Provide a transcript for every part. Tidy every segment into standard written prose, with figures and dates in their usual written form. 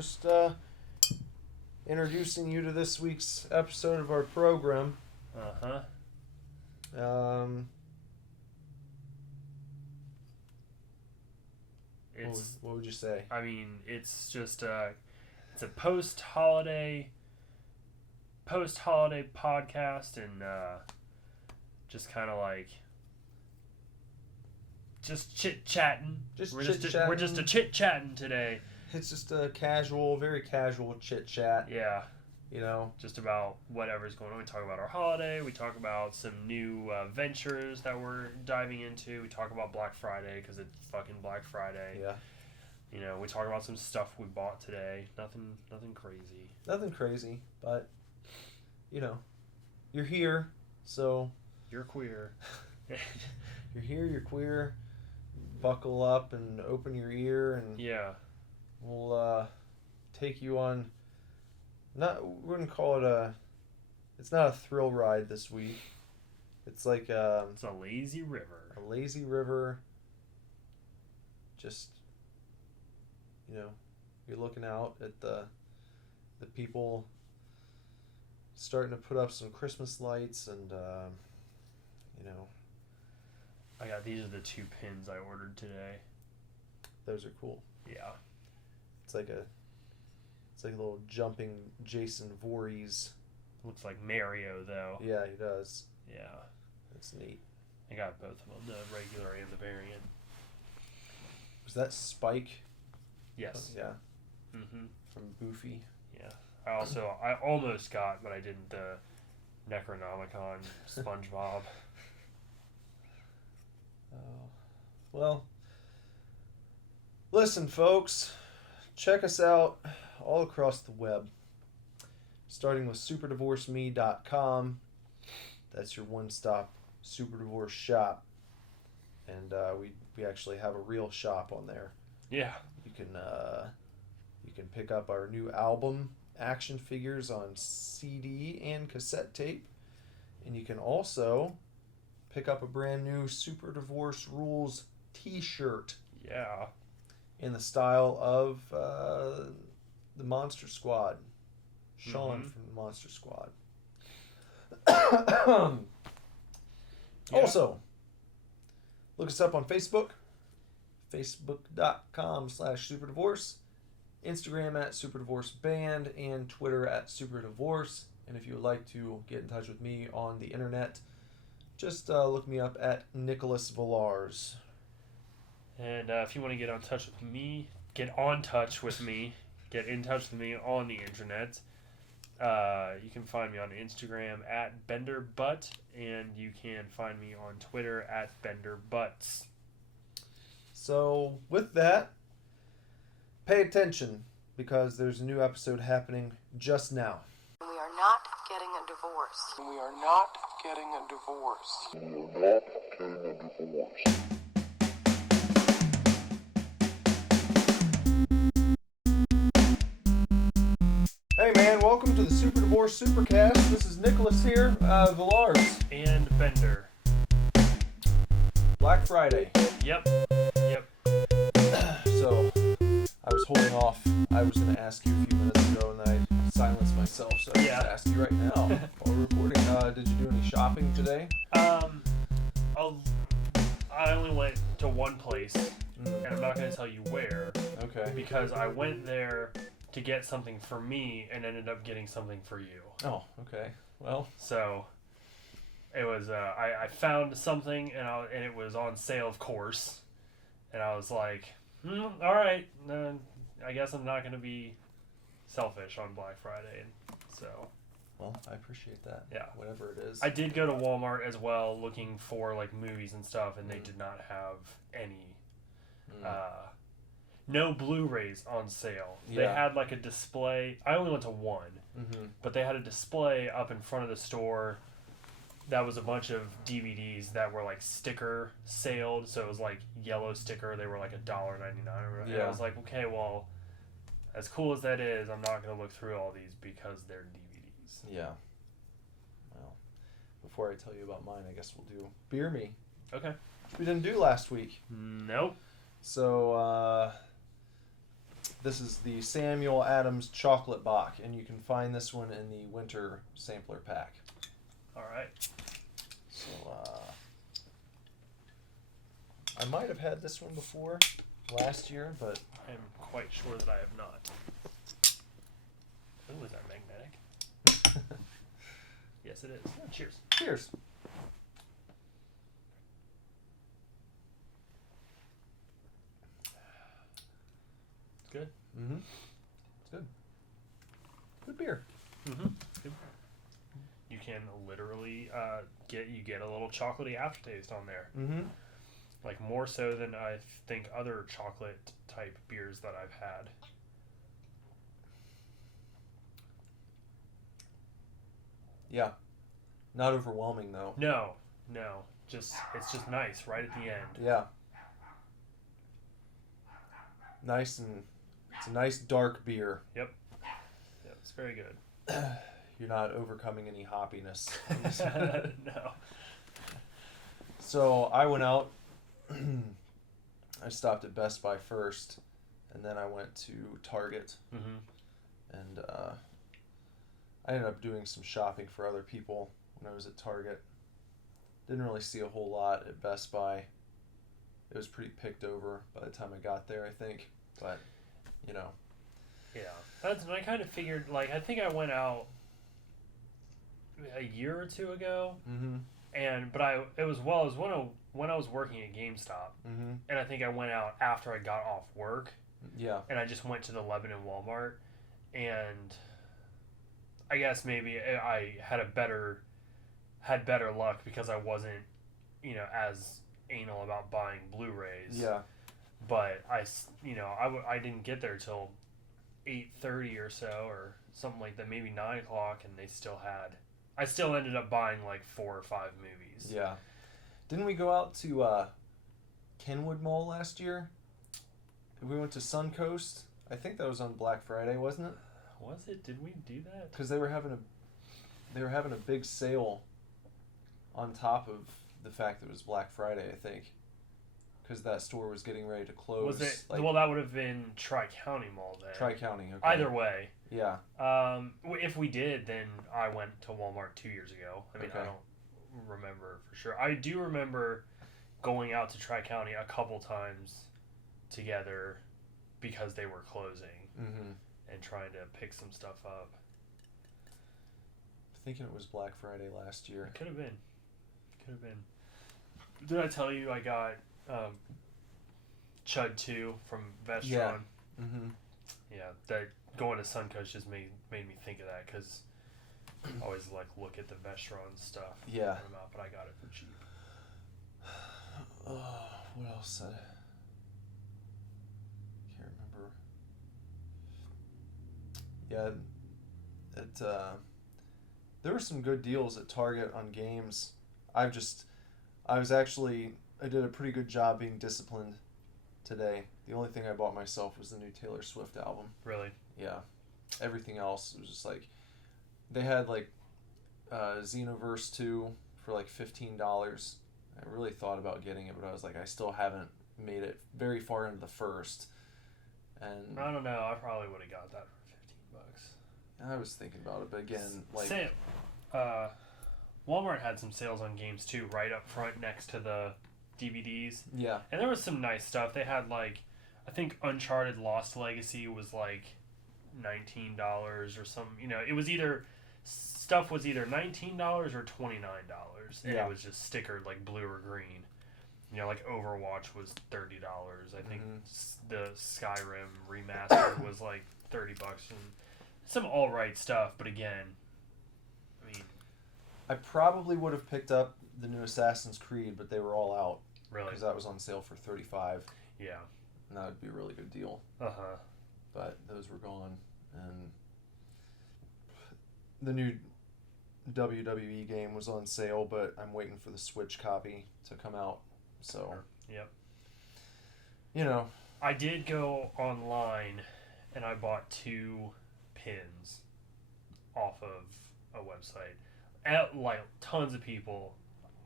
Just introducing you to this week's episode of our program. What would you say? I mean, it's just it's a post-holiday podcast, and just kind of like just chit-chatting. We're just a chit-chatting today. It's just a very casual chit-chat. Yeah. You know, just about whatever's going on. We talk about our holiday. We talk about some new ventures that we're diving into. We talk about Black Friday because it's fucking Black Friday. Yeah. You know, we talk about some stuff we bought today. Nothing crazy. Nothing crazy, but you know, you're here, so you're queer. You're here. You're queer. Buckle up and open your ear, and yeah, we'll take you on. We wouldn't call it it's not a thrill ride this week. It's like it's a lazy river. A lazy river. Just, you know, you're looking out at the people starting to put up some Christmas lights, and you know. These are the 2 pins I ordered today. Those are cool. Yeah. It's like a little jumping Jason Voorhees. Looks like Mario, though. Yeah, he does. Yeah. That's neat. I got both of them, the regular and the variant. Was that Spike? Yes. Yeah. Mm-hmm. From Goofy. Yeah. I almost got, but I didn't, the Necronomicon SpongeBob. Well, listen, folks. Check us out all across the web, starting with SuperDivorceMe.com. That's your one-stop Super Divorce shop, and we actually have a real shop on there. Yeah, you can pick up our new album, Action Figures, on CD and cassette tape, and you can also pick up a brand new Super Divorce Rules T-shirt. Yeah. In the style of the Monster Squad. Sean from the Monster Squad. Yeah. Also, look us up on Facebook. Facebook.com/SuperDivorce. Instagram @SuperDivorceBand. And Twitter @SuperDivorce. And if you would like to get in touch with me on the internet, just look me up at Nicholas Villars. And if you want to get in touch with me, get in touch with me on the internet, you can find me on Instagram @BenderButt, and you can find me on Twitter @BenderButts. So with that, pay attention, because there's a new episode happening just now. We are not getting a divorce. We are not getting a divorce. We are not getting a divorce. Hey man, welcome to the Super Divorce Supercast. This is Nicholas here, Villars. And Bender. Black Friday. Yep. So, I was holding off. I was going to ask you a few minutes ago, and I silenced myself, so I'll just ask you right now while we're recording. Did you do any shopping today? I only went to one place, and I'm not going to tell you where. Okay. Because I went there to get something for me and ended up getting something for you. Oh, okay. Well. So, it was, I found something, and it was on sale, of course. And I was like, all right, I guess I'm not going to be selfish on Black Friday. So. Well, I appreciate that. Yeah. Whatever it is. I did go to Walmart as well, looking for like movies and stuff, and they did not have any. No Blu-rays on sale. Yeah. They had like a display. I only went to one, but they had a display up in front of the store that was a bunch of DVDs that were like sticker saled. So it was like yellow sticker. They were like $1.99. And I was like, okay, well, as cool as that is, I'm not going to look through all these because they're DVDs. Yeah. Well, before I tell you about mine, I guess we'll do Beer Me. Okay. Which we didn't do last week. Nope. So, This is the Samuel Adams Chocolate Bock, and you can find this one in the winter sampler pack. All right. So, I might have had this one before last year, but I'm quite sure that I have not. Ooh, is that magnetic? Yes, it is. Oh, cheers. cheers. Good. Mm-hmm. It's good. Good beer. Mm-hmm. Good. You can literally get a little chocolatey aftertaste on there. Mm-hmm. Like more so than I think other chocolate type beers that I've had. Yeah. Not overwhelming though. No. It's just nice right at the end. Yeah. Nice, and it's a nice dark beer. Yep. Yeah, it's very good. You're not overcoming any hoppiness. No. So I went out. I stopped at Best Buy first, and then I went to Target. Mm-hmm. And I ended up doing some shopping for other people when I was at Target. Didn't really see a whole lot at Best Buy. It was pretty picked over by the time I got there, I think. But, you know. Yeah. That's what I kind of figured. Like, I think I went out a year or two ago. Mm-hmm. But it was when I was working at GameStop. Mm-hmm. And I think I went out after I got off work. Yeah. And I just went to the Lebanon Walmart. And I guess maybe I had better luck because I wasn't, as anal about buying Blu-rays. Yeah. But I didn't get there till 8:30 or so or something like that, maybe 9 o'clock, and I still ended up buying like 4 or 5 movies. Yeah. Didn't we go out to Kenwood Mall last year? We went to Suncoast. I think that was on Black Friday, wasn't it? Was it? Did we do that? Because they were having a big sale on top of the fact that it was Black Friday, I think. Because that store was getting ready to close. Was it? Well, that would have been Tri-County Mall then. Tri-County, okay. Either way. Yeah. If we did, then I went to Walmart 2 years ago. I mean, Okay. I don't remember for sure. I do remember going out to Tri-County a couple times together because they were closing Mm-hmm. and trying to pick some stuff up. Thinking it was Black Friday last year. It could have been. Did I tell you I got Chud 2 from Vestron? Yeah. Mm-hmm. Yeah, that going to Suncoast just made me think of that because I always look at the Vestron stuff. Yeah. when I'm out, but I got it for cheap. What else? Can't remember. Yeah, there were some good deals at Target on games. I did a pretty good job being disciplined today. The only thing I bought myself was the new Taylor Swift album. Really? Yeah. Everything else was just like, they had Xenoverse 2 for like $15. I really thought about getting it, but I was like, I still haven't made it very far into the first. And I don't know. I probably would have got that for $15. I was thinking about it, but again, Walmart had some sales on games too, right up front next to the DVDs. Yeah. And there was some nice stuff. They had I think Uncharted Lost Legacy was like $19 or something. It was stuff was either $19 or $29, and Yeah. it was just stickered like blue or green. Like Overwatch was $30. I think the Skyrim remaster was like $30, and some all right stuff. But again, I mean, I probably would have picked up the new Assassin's Creed, but they were all out. really, Because that was on sale for $35, yeah, and that would be a really good deal. uh-huh. But those were gone, and the new WWE game was on sale, but I'm waiting for the Switch copy to come out. So, Yep. I did go online and I bought 2 pins off of a website. Tons of people,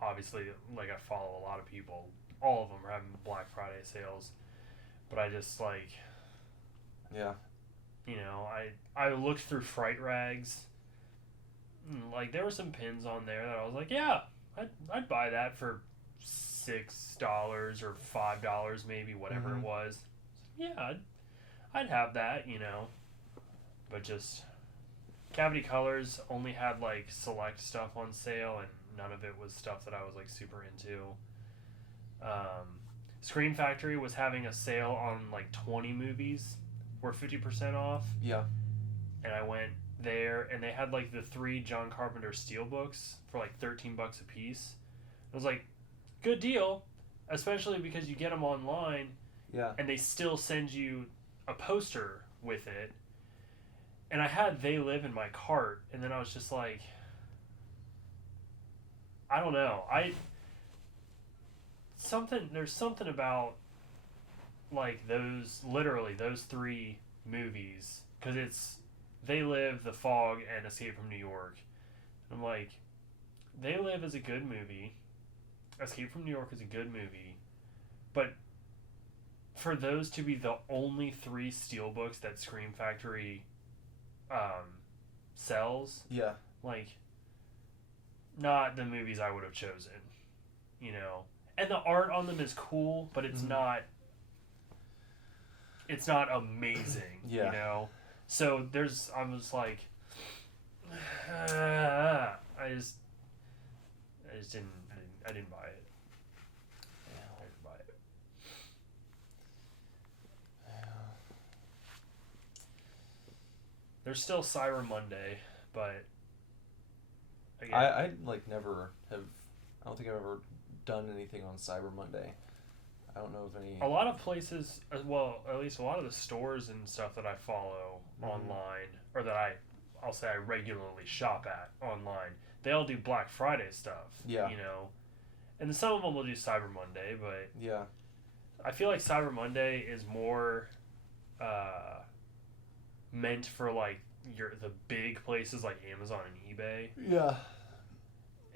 obviously, I follow a lot of people. All of them are having Black Friday sales. But I just, Yeah. You know, I looked through Fright Rags. Like, there were some pins on there that I was like, yeah, I'd buy that for $6 or $5 maybe, whatever it was. Yeah, I'd have that, you know. But just Cavity Colors only had like select stuff on sale, and none of it was stuff that I was like super into. Screen Factory was having a sale on like 20 movies, were 50% off. Yeah. And I went there, and they had like the 3 John Carpenter steelbooks for like $13 a piece. I was like, good deal, especially because you get them online. Yeah. And they still send you a poster with it. And I had They Live in my cart, and then I was just like, I don't know. There's something about like those 3 movies, because it's They Live, The Fog, and Escape from New York. And I'm like, They Live is a good movie. Escape from New York is a good movie. But for those to be the only 3 steelbooks that Scream Factory sells, like, not the movies I would have chosen, you know. And the art on them is cool, but it's not amazing, you know. So I was like, I didn't buy it. I didn't buy it. There's still Cyber Monday, but again, I like never have. I don't think I've ever done anything on Cyber Monday. I don't know if any. A lot of places, well, at least a lot of the stores and stuff that I follow online, or that I'll say I regularly shop at online, they all do Black Friday stuff. Yeah. You know, and some of them will do Cyber Monday, but yeah, I feel like Cyber Monday is more meant for like the big places like Amazon and eBay. Yeah.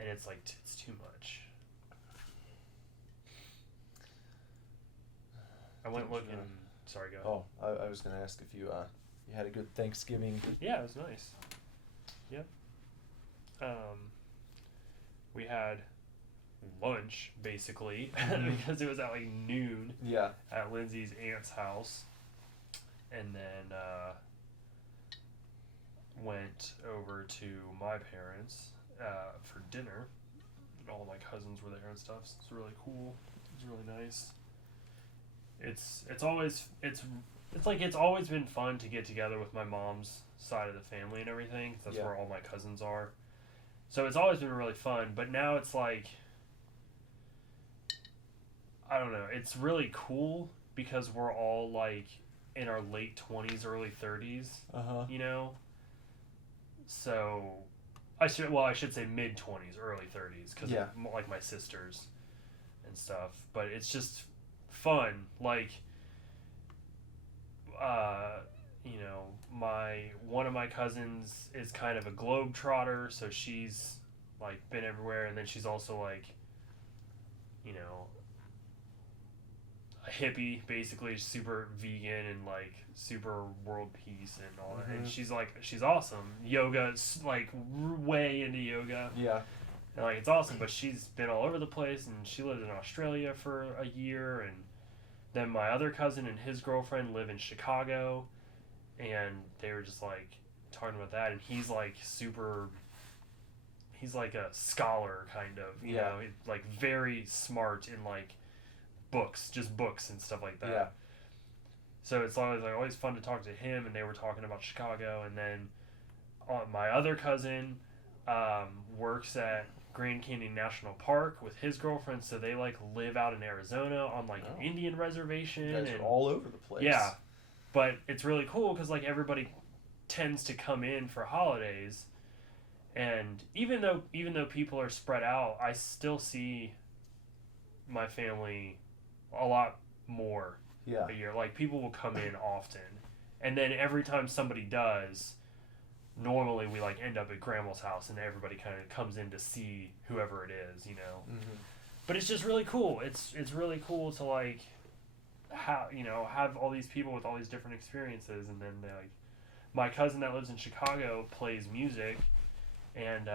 And it's like it's too much. I went looking. Sorry, go. Oh, I was gonna ask if you had a good Thanksgiving. Yeah, it was nice. Yep. We had lunch basically because it was at like noon. Yeah. At Lindsay's aunt's house, and then went over to my parents for dinner. And all my cousins were there and stuff. So it's really cool. It's really nice. It's always been fun to get together with my mom's side of the family and everything. That's where all my cousins are. So it's always been really fun. But now it's like, I don't know. It's really cool because we're all like in our late 20s, early 30s. You know. So I should say mid 20s, early 30s, because like my sisters and stuff. But it's just fun, like, you know, one of my cousins is kind of a globetrotter, so she's like been everywhere, and then she's also like, you know, a hippie, basically, super vegan and like super world peace and all that. And she's awesome. Yoga, like way into yoga. Yeah. And like it's awesome, but she's been all over the place, and she lived in Australia for a year, and then my other cousin and his girlfriend live in Chicago, and they were just like talking about that, and he's like a scholar kind of, you know, like very smart in like books and stuff like that. Yeah. So it's always fun to talk to him, and they were talking about Chicago, and then my other cousin works at Grand Canyon National Park with his girlfriend, so they like live out in Arizona on like an Indian reservation. You guys are all over the place. Yeah, but it's really cool because like everybody tends to come in for holidays, and even though people are spread out, I still see my family a lot more a year. Like people will come in often, and then every time somebody does, normally we like end up at grandma's house, and everybody kind of comes in to see whoever it is, you know. But it's just really cool. It's really cool to like have all these people with all these different experiences, and then they like, my cousin that lives in Chicago plays music, and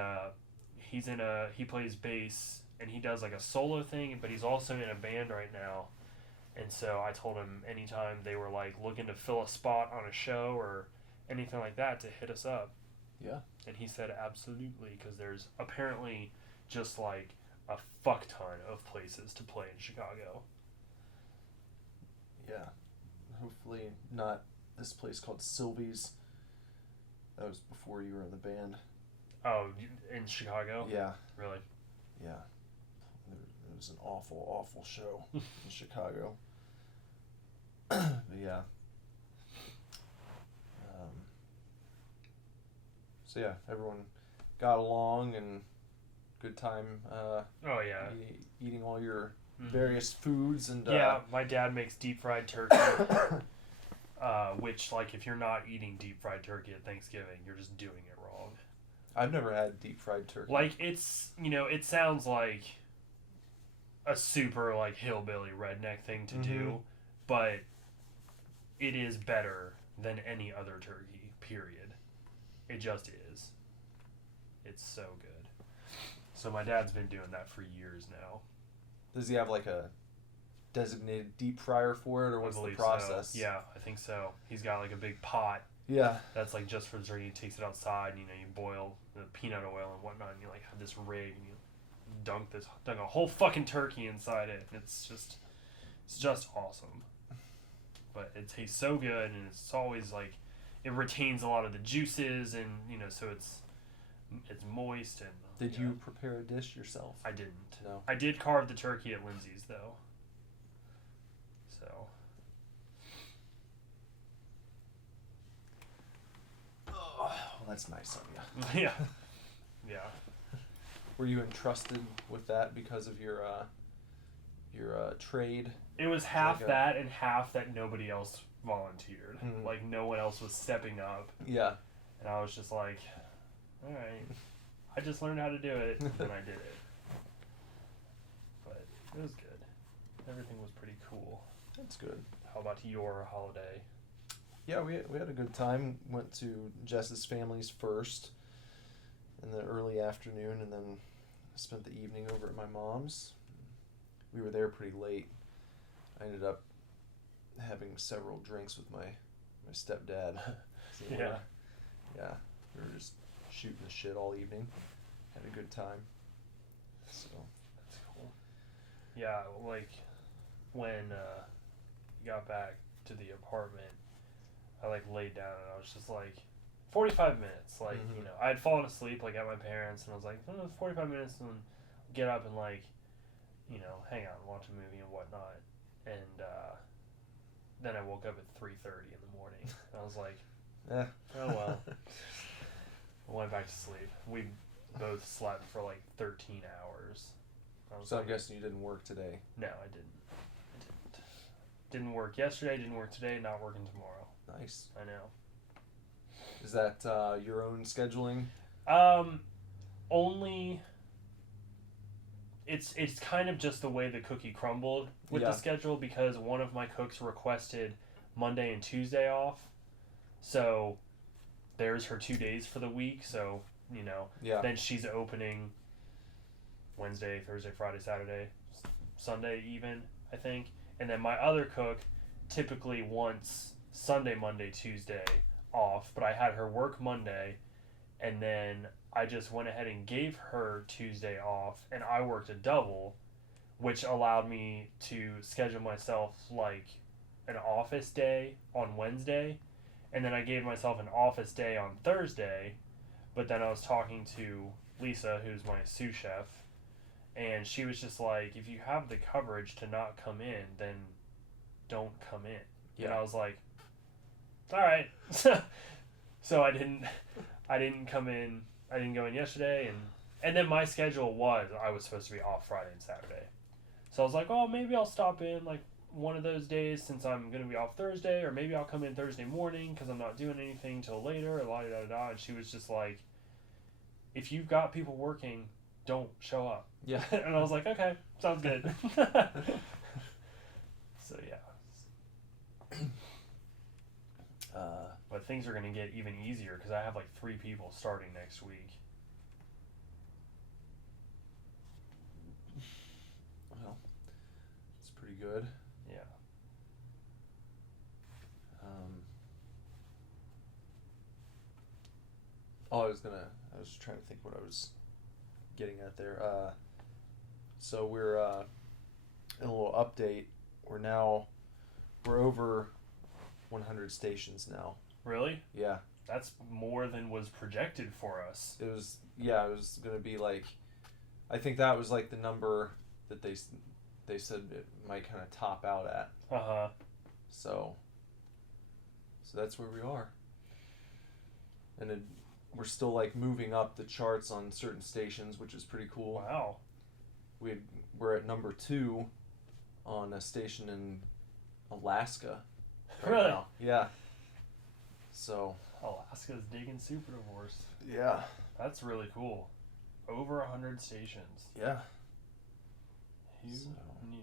he plays bass, and he does like a solo thing, but he's also in a band right now. And so I told him anytime they were like looking to fill a spot on a show or anything like that to hit us up. Yeah. And he said absolutely, because there's apparently just like a fuck ton of places to play in Chicago. Yeah. Hopefully not this place called Sylvie's. That was before you were in the band. Oh, in Chicago? Yeah. Really? Yeah. It was an awful, awful show in Chicago. But yeah. So yeah, everyone got along and good time. Oh yeah. Eating all your various foods and. Yeah, my dad makes deep fried turkey. Which, like, if you're not eating deep fried turkey at Thanksgiving, you're just doing it wrong. I've never had deep fried turkey. Like, it's, it sounds like a super, like, hillbilly redneck thing to do, but it is better than any other turkey, period. It just is. It's so good. So my dad's been doing that for years now. Does he have, like, a designated deep fryer for it, or what's the process? So. Yeah, I think so. He's got, like, a big pot. Yeah. That's, like, just for the turkey. He takes it outside, and, you boil the peanut oil and whatnot, and you, like, have this rig, and you dunk a whole fucking turkey inside it. It's just awesome. But it tastes so good, and it's always, like, it retains a lot of the juices, and, so it's moist. And Did you prepare a dish yourself? I didn't. No. I did carve the turkey at Lindsay's, though. So. Oh, well, that's nice of you. Yeah. Yeah. Were you entrusted with that because of your trade? It was half that and half that nobody else volunteered. Like, no one else was stepping up. Yeah. And I was just like, all right, I just learned how to do it, and I did it. But it was good. Everything was pretty cool. That's good. How about your holiday? Yeah, we had a good time. Went to Jess's family's first in the early afternoon, and then spent the evening over at my mom's. We were there pretty late. I ended up having several drinks with my stepdad. So, Yeah. Yeah. We were just shooting the shit all evening. Had a good time. So That's cool. Yeah, like, when you got back to the apartment, I, like, laid down and I was just like, 45 minutes. Like, I had fallen asleep, like, at my parents', and I was like, 45 minutes and get up and, like, hang out and watch a movie and whatnot. And then I woke up at 3:30 in the morning. And I was like, oh well. I went back to sleep. We both slept for like 13 hours. So I'm guessing you didn't work today. No, I didn't. Didn't work yesterday, didn't work today, not working tomorrow. Nice. I know. Is that your own scheduling? Only... It's kind of just the way the cookie crumbled with the schedule, because one of my cooks requested Monday and Tuesday off. So there's her 2 days for the week. So, then she's opening Wednesday, Thursday, Friday, Saturday, Sunday even, I think. And then my other cook typically wants Sunday, Monday, Tuesday off, but I had her work Monday, and then I just went ahead and gave her Tuesday off, and I worked a double, which allowed me to schedule myself like an office day on Wednesday, and then I gave myself an office day on Thursday. But then I was talking to Lisa, who's my sous chef, and she was just like, if you have the coverage to not come in, then don't come in. Yeah. And I was like, all right. So I didn't come in. I didn't go in yesterday, and then my schedule was, I was supposed to be off Friday and Saturday. So I was like, oh, maybe I'll stop in like one of those days since I'm going to be off Thursday, or maybe I'll come in Thursday morning because I'm not doing anything till later, or la-da-da-da. And she was just like, if you've got people working, don't show up. Yeah. And I was like, okay, sounds good. So yeah, But things are going to get even easier because I have like 3 people starting next week. Well, it's pretty good. Yeah. I was trying to think what I was getting at there. So we're in a little update. We're over 100 stations now. Really? Yeah. That's more than was projected for us. It was going to be like, I think that was like the number that they said it might kind of top out at. Uh-huh. So that's where we are. And we're still like moving up the charts on certain stations, which is pretty cool. Wow. We're at number 2 on a station in Alaska right Really? now. Yeah. So Alaska's digging Super Divorce. yeah. That's really cool. Over 100 stations. Yeah. Who knew?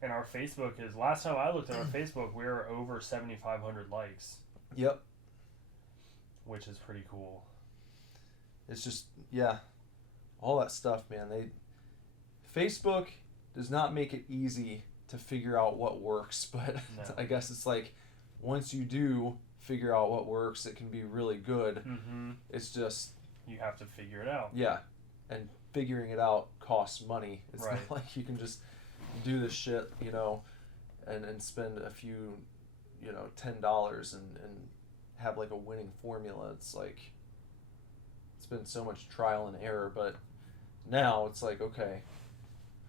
And our Facebook is, last time I looked at our Facebook, we were over 7,500 likes. Yep. Which is pretty cool. It's just, yeah, all that stuff, man. Facebook does not make it easy to figure out what works, but No. I guess it's like once you do figure out what works, it can be really good. Mm-hmm. It's just, You have to figure it out. yeah, and figuring it out costs money. It's Right. not like you can just do this shit, and spend a few, $10 and have like a winning formula. It's like, it's been so much trial and error, but now it's like, okay,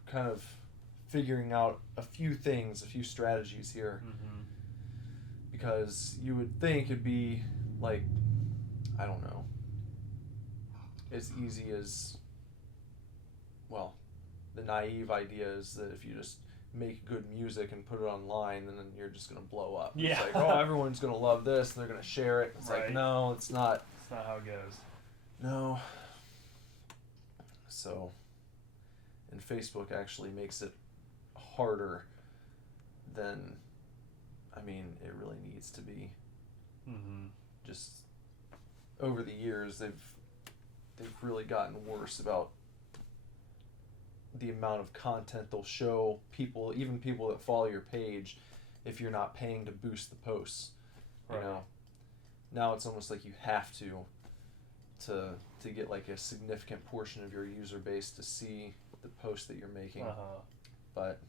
kind of figuring out a few strategies here. Mm-hmm. Because you would think it'd be like, I don't know, as easy as, well, the naive idea is that if you just make good music and put it online, then you're just going to blow up. Yeah. It's like, oh, everyone's going to love this and they're going to share it. It's Right. like, no, it's not. That's not how it goes. No. So, and Facebook actually makes it harder than, it really needs to be. Mm-hmm. Just over the years, they've really gotten worse about the amount of content they'll show people, even people that follow your page, if you're not paying to boost the posts. You Right. know, now it's almost like you have to get like a significant portion of your user base to see the post that you're making. Uh-huh. But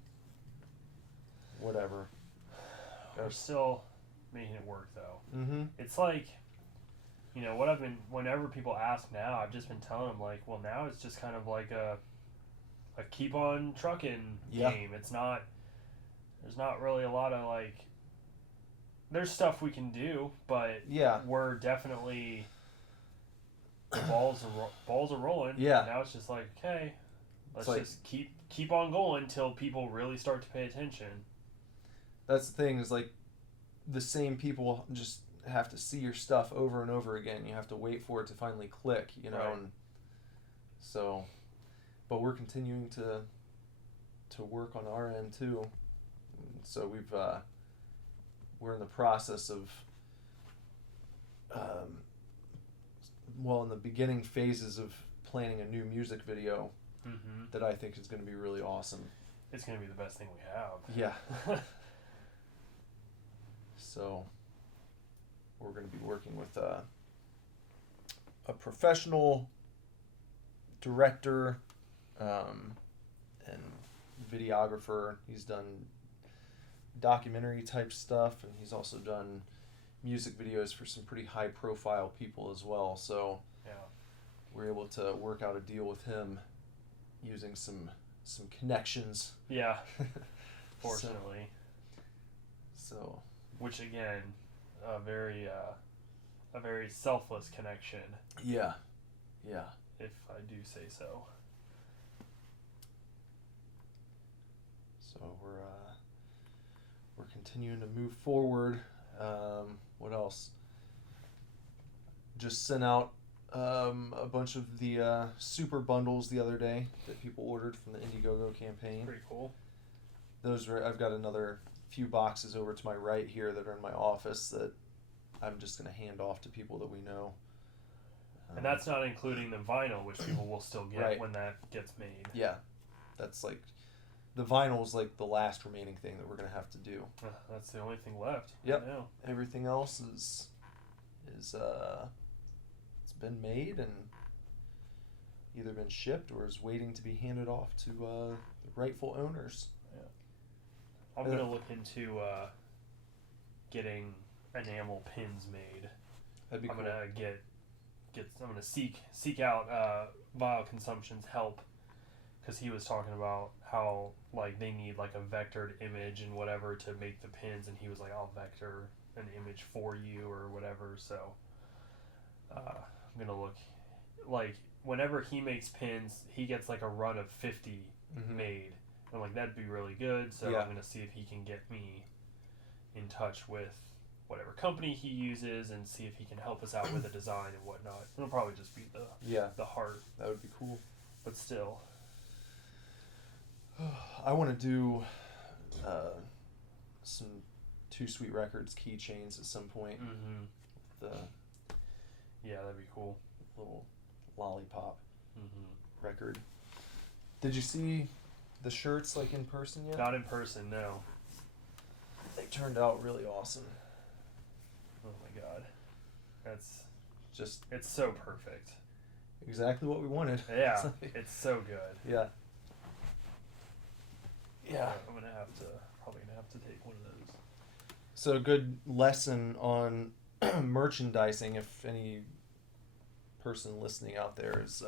whatever. We're still making it work, though. Mm-hmm. It's like, whenever people ask now, I've just been telling them, like, well, now it's just kind of like a keep on trucking game. It's not, there's not really a lot of, like, there's stuff we can do, but Yeah. we're definitely, the balls are rolling. Yeah. Now it's just like, okay, let's like- just keep on going until people really start to pay attention. That's the thing, is like the same people just have to see your stuff over and over again. You have to wait for it to finally click, Right. and so, but we're continuing to work on our end too. So we're in the process of in the beginning phases of planning a new music video Mm-hmm. that I think is going to be really awesome. It's going to be the best thing we have. Yeah. So we're going to be working with a professional director and videographer. He's done documentary type stuff, and he's also done music videos for some pretty high profile people as well. So Yeah. we're able to work out a deal with him using some connections. Yeah. Fortunately. So Which again, a very selfless connection, yeah. if I do say so. So we're continuing to move forward. What else? Just sent out a bunch of the super bundles the other day that people ordered from the Indiegogo campaign. Pretty cool. I've got another few boxes over to my right here that are in my office that I'm just going to hand off to people that we know. And that's not including the vinyl, which people will still get Right. when that gets made. Yeah. That's like, the vinyl's like the last remaining thing that we're going to have to do. That's the only thing left. Yep. Right now. Everything else is it's been made and either been shipped or is waiting to be handed off to the rightful owners. I'm going to look into getting enamel pins made. That'd be I'm cool. gonna I'm gonna seek out Vile Consumption's help, because he was talking about how like they need like a vectored image and whatever to make the pins, and he was like, I'll vector an image for you or whatever. So I'm gonna look, like whenever he makes pins, he gets like a run of 50 made. I'm like, that'd be really good. So I'm gonna see if he can get me in touch with whatever company he uses and see if he can help us out with a design and whatnot. It'll probably just be the heart. That would be cool. But still. I want to do some Too Sweet Records keychains at some point. Yeah, that'd be cool. Little lollipop record. Did you see the shirts like in person yet? Not in person, no. They turned out really awesome. Oh my god. Just it's so perfect. Exactly what we wanted. Yeah, it's so good. Yeah. Yeah. I'm probably gonna have to take one of those. So a good lesson on merchandising, if any person listening out there is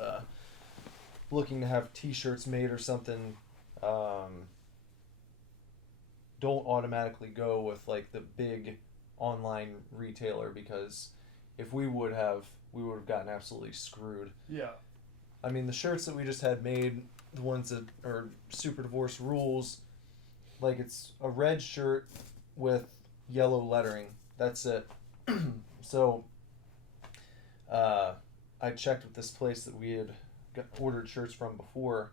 looking to have t-shirts made or something, don't automatically go with like the big online retailer, because if we would have gotten absolutely screwed. Yeah. I mean, the shirts that we just had made, the ones that are Super Divorce Rules, like it's a red shirt with yellow lettering. That's it. So I checked with this place that we had ordered shirts from before,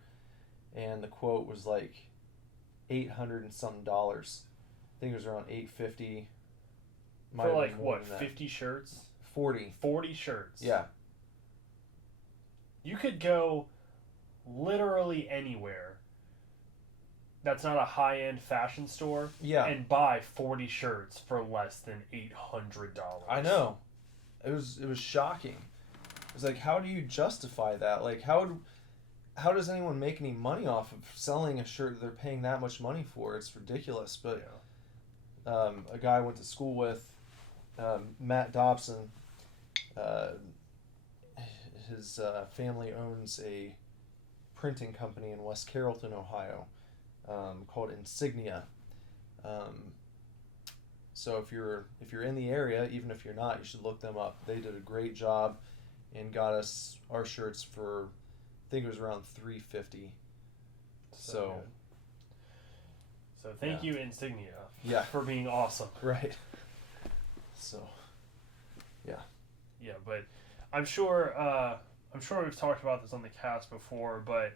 and the quote was like $800 and something. I think it was around $850. For like what, 50 shirts? 40 shirts. Yeah. You could go literally anywhere that's not a high-end fashion store, and buy 40 shirts for less than $800. I know. It was shocking. It was like, how do you justify that? Like, how does anyone make any money off of selling a shirt that they're paying that much money for? It's ridiculous. But a guy I went to school with, Matt Dobson, his family owns a printing company in West Carrollton, Ohio, called Insignia. So if you're in the area, even if you're not, you should look them up. They did a great job and got us our shirts for, I think it was around $350. So thank you, Insignia. Yeah. For being awesome. Right. So. Yeah. Yeah, but I'm sure we've talked about this on the cast before, but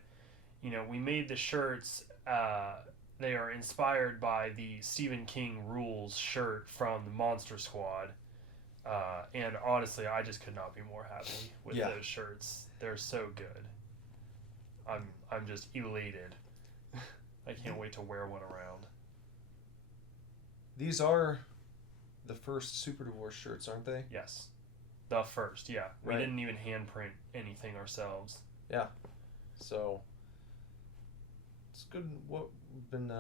we made the shirts. They are inspired by the Stephen King Rules shirt from the Monster Squad, and honestly, I just could not be more happy with those shirts. They're so good. I'm just elated. I can't wait to wear one around. These are the first Super Divorce shirts, aren't they? Yes. The first, yeah. We Right. didn't even handprint anything ourselves. Yeah. So it's good. What we've been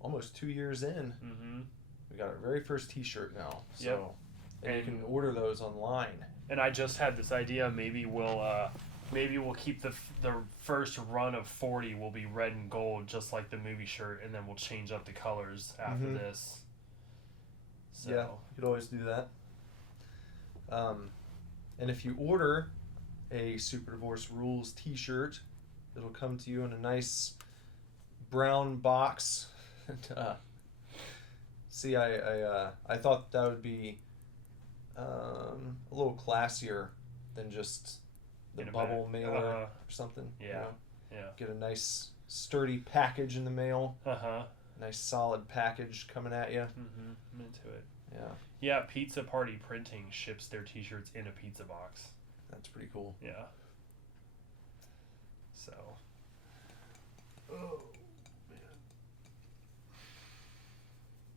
almost 2 years in. Mm-hmm. We got our very first T-shirt now. So Yep. and you can order those online. And I just had this idea. Maybe we'll keep the first run of 40 will be red and gold, just like the movie shirt, and then we'll change up the colors after this. So. Yeah, you could always do that. And if you order a Super Divorce Rules T-shirt, it'll come to you in a nice brown box. And, see, I thought that would be a little classier than just the bubble mailer or something. Yeah. You know? Yeah. Get a nice sturdy package in the mail. Nice solid package coming at you. Mm-hmm. I'm into it. Yeah. Yeah, Pizza Party Printing ships their t-shirts in a pizza box. That's pretty cool. Yeah. So. Oh, man.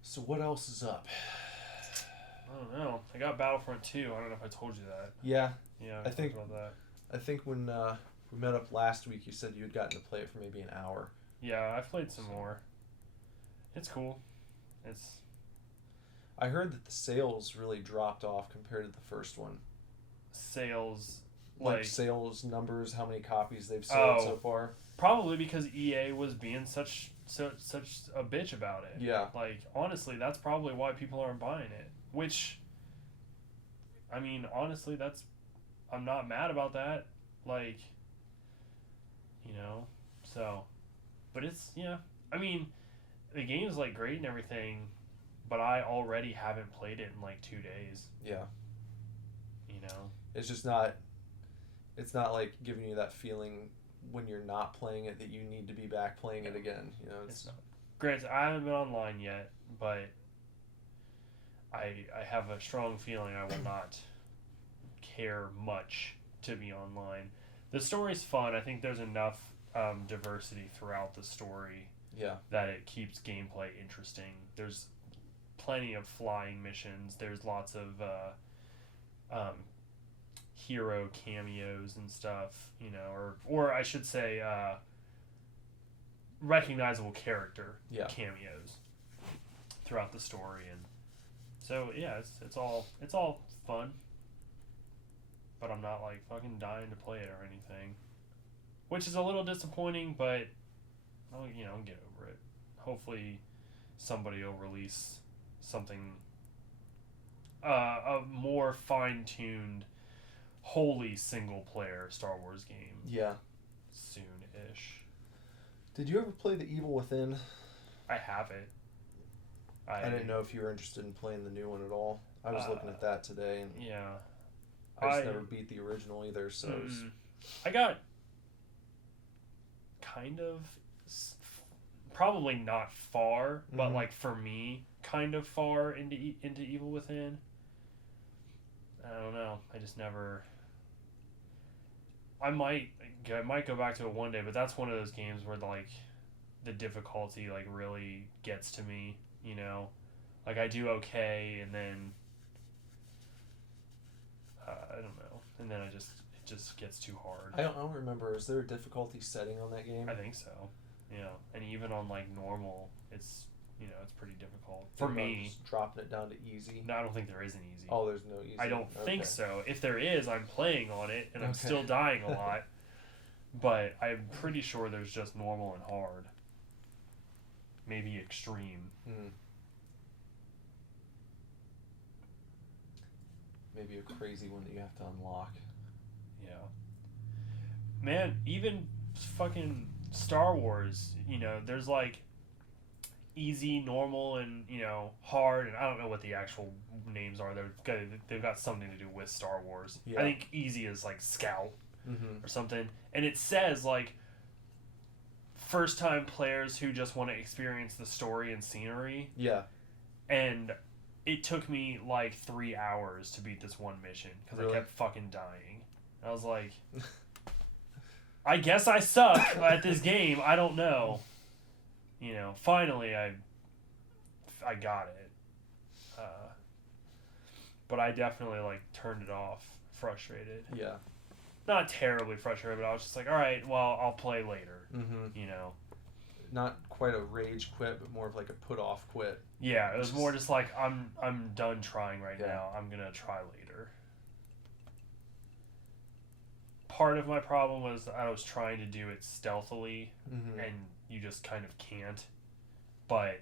So what else is up? I don't know. I got Battlefront 2. I don't know if I told you that. Yeah. Yeah, I think talked about that. I think when we met up last week, you said you had gotten to play it for maybe an hour. Yeah, I've played some more. It's cool. I heard that the sales really dropped off compared to the first one. Sales, Like sales numbers, how many copies they've sold so far. Probably because EA was being such a bitch about it. Yeah. Like, honestly, that's probably why people aren't buying it. Which, I mean, honestly, I'm not mad about that. Like, you know, so, but it's, yeah. I mean, the game's, like, great and everything, but I already haven't played it in, like, 2 days. Yeah. You know? It's just not, it's not like giving you that feeling when you're not playing it that you need to be back playing it again. You know, It's not. Granted, I haven't been online yet, but I have a strong feeling I will not care much to be online. The story's fun. I think there's enough diversity throughout the story that it keeps gameplay interesting. There's plenty of flying missions. There's lots of hero cameos and stuff, you know, or I should say recognizable character cameos throughout the story. And so yeah, it's all fun, but I'm not like fucking dying to play it or anything, which is a little disappointing, but I'll get over it. Hopefully somebody will release something a more fine-tuned wholly single player Star Wars game. Yeah. Soon-ish. Did you ever play The Evil Within? I have it. I didn't know if you were interested in playing the new one at all. I was looking at that today, and yeah, I just never beat the original either. So I got kind of probably not far, but like for me, kind of far into Evil Within. I don't know. I just never. I might go back to it one day, but that's one of those games where like the difficulty like really gets to me, you know. Like I do okay, and then I don't know, and then it just gets too hard. I don't remember. Is there a difficulty setting on that game? I think so. Yeah, and even on like normal, it's pretty difficult for me. Just dropping it down to easy. No, I don't think there is an easy. Oh, there's no easy. I don't think so. If there is, I'm playing on it, and I'm still dying a lot. But I'm pretty sure there's just normal and hard. Maybe extreme. Maybe a crazy one that you have to unlock. Yeah. Man, even fucking Star Wars, there's like easy, normal, and hard, and I don't know what the actual names are. They've got something to do with Star Wars. Yeah. I think easy is like Scout or something, and it says like first time players who just want to experience the story and scenery. Yeah. And it took me like 3 hours to beat this one mission because I kept fucking dying. I was like, I guess I suck at this game. I don't know. Finally I got it. But I definitely like turned it off, frustrated. Yeah. Not terribly frustrated, but I was just like, all right, well, I'll play later. Not quite a rage quit, but more of like a put off quit. Yeah, it was more just like I'm done trying right now. I'm gonna try later. Part of my problem was I was trying to do it stealthily, and you just kind of can't. But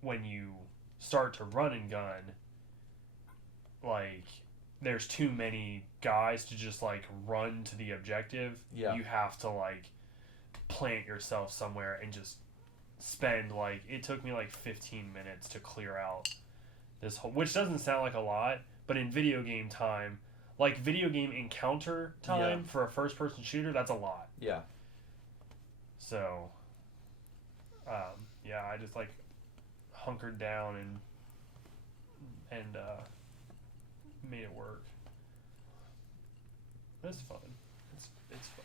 when you start to run and gun, like there's too many guys to just like run to the objective. Yeah. You have to like plant yourself somewhere and just spend like, it took me like 15 minutes to clear out this whole, which doesn't sound like a lot, but in video game time, like video game encounter time for a first person shooter, that's a lot. Yeah. So yeah, I just like hunkered down and made it work. It's fun. It's fun.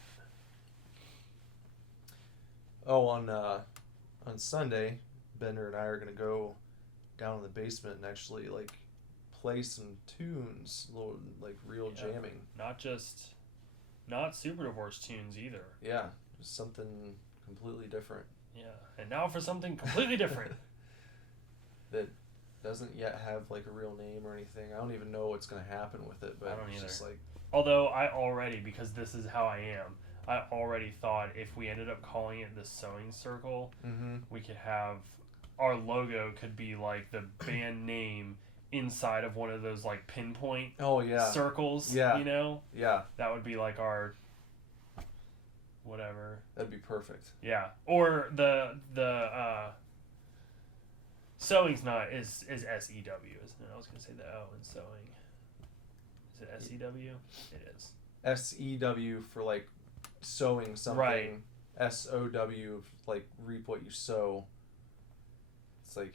Oh, on Sunday, Bender and I are gonna go down in the basement and actually like play some tunes, little like real jamming. Not Super Divorce tunes either. Yeah, just something completely different. Yeah, and now for something completely different. That doesn't yet have like a real name or anything. I don't even know what's gonna happen with it, but I don't it's either. just like. Although I already, because this is how I am, I already thought if we ended up calling it the Sewing Circle, we could have our logo could be like the band name inside of one of those like pinpoint circles. Yeah. You know? Yeah. That would be like our whatever. That'd be perfect. Yeah. Or the sewing's not is SEW, isn't it? I was gonna say the O in sewing. Is it SEW? It is. SEW for like sowing something. Right. SOW like reap what you sow. It's like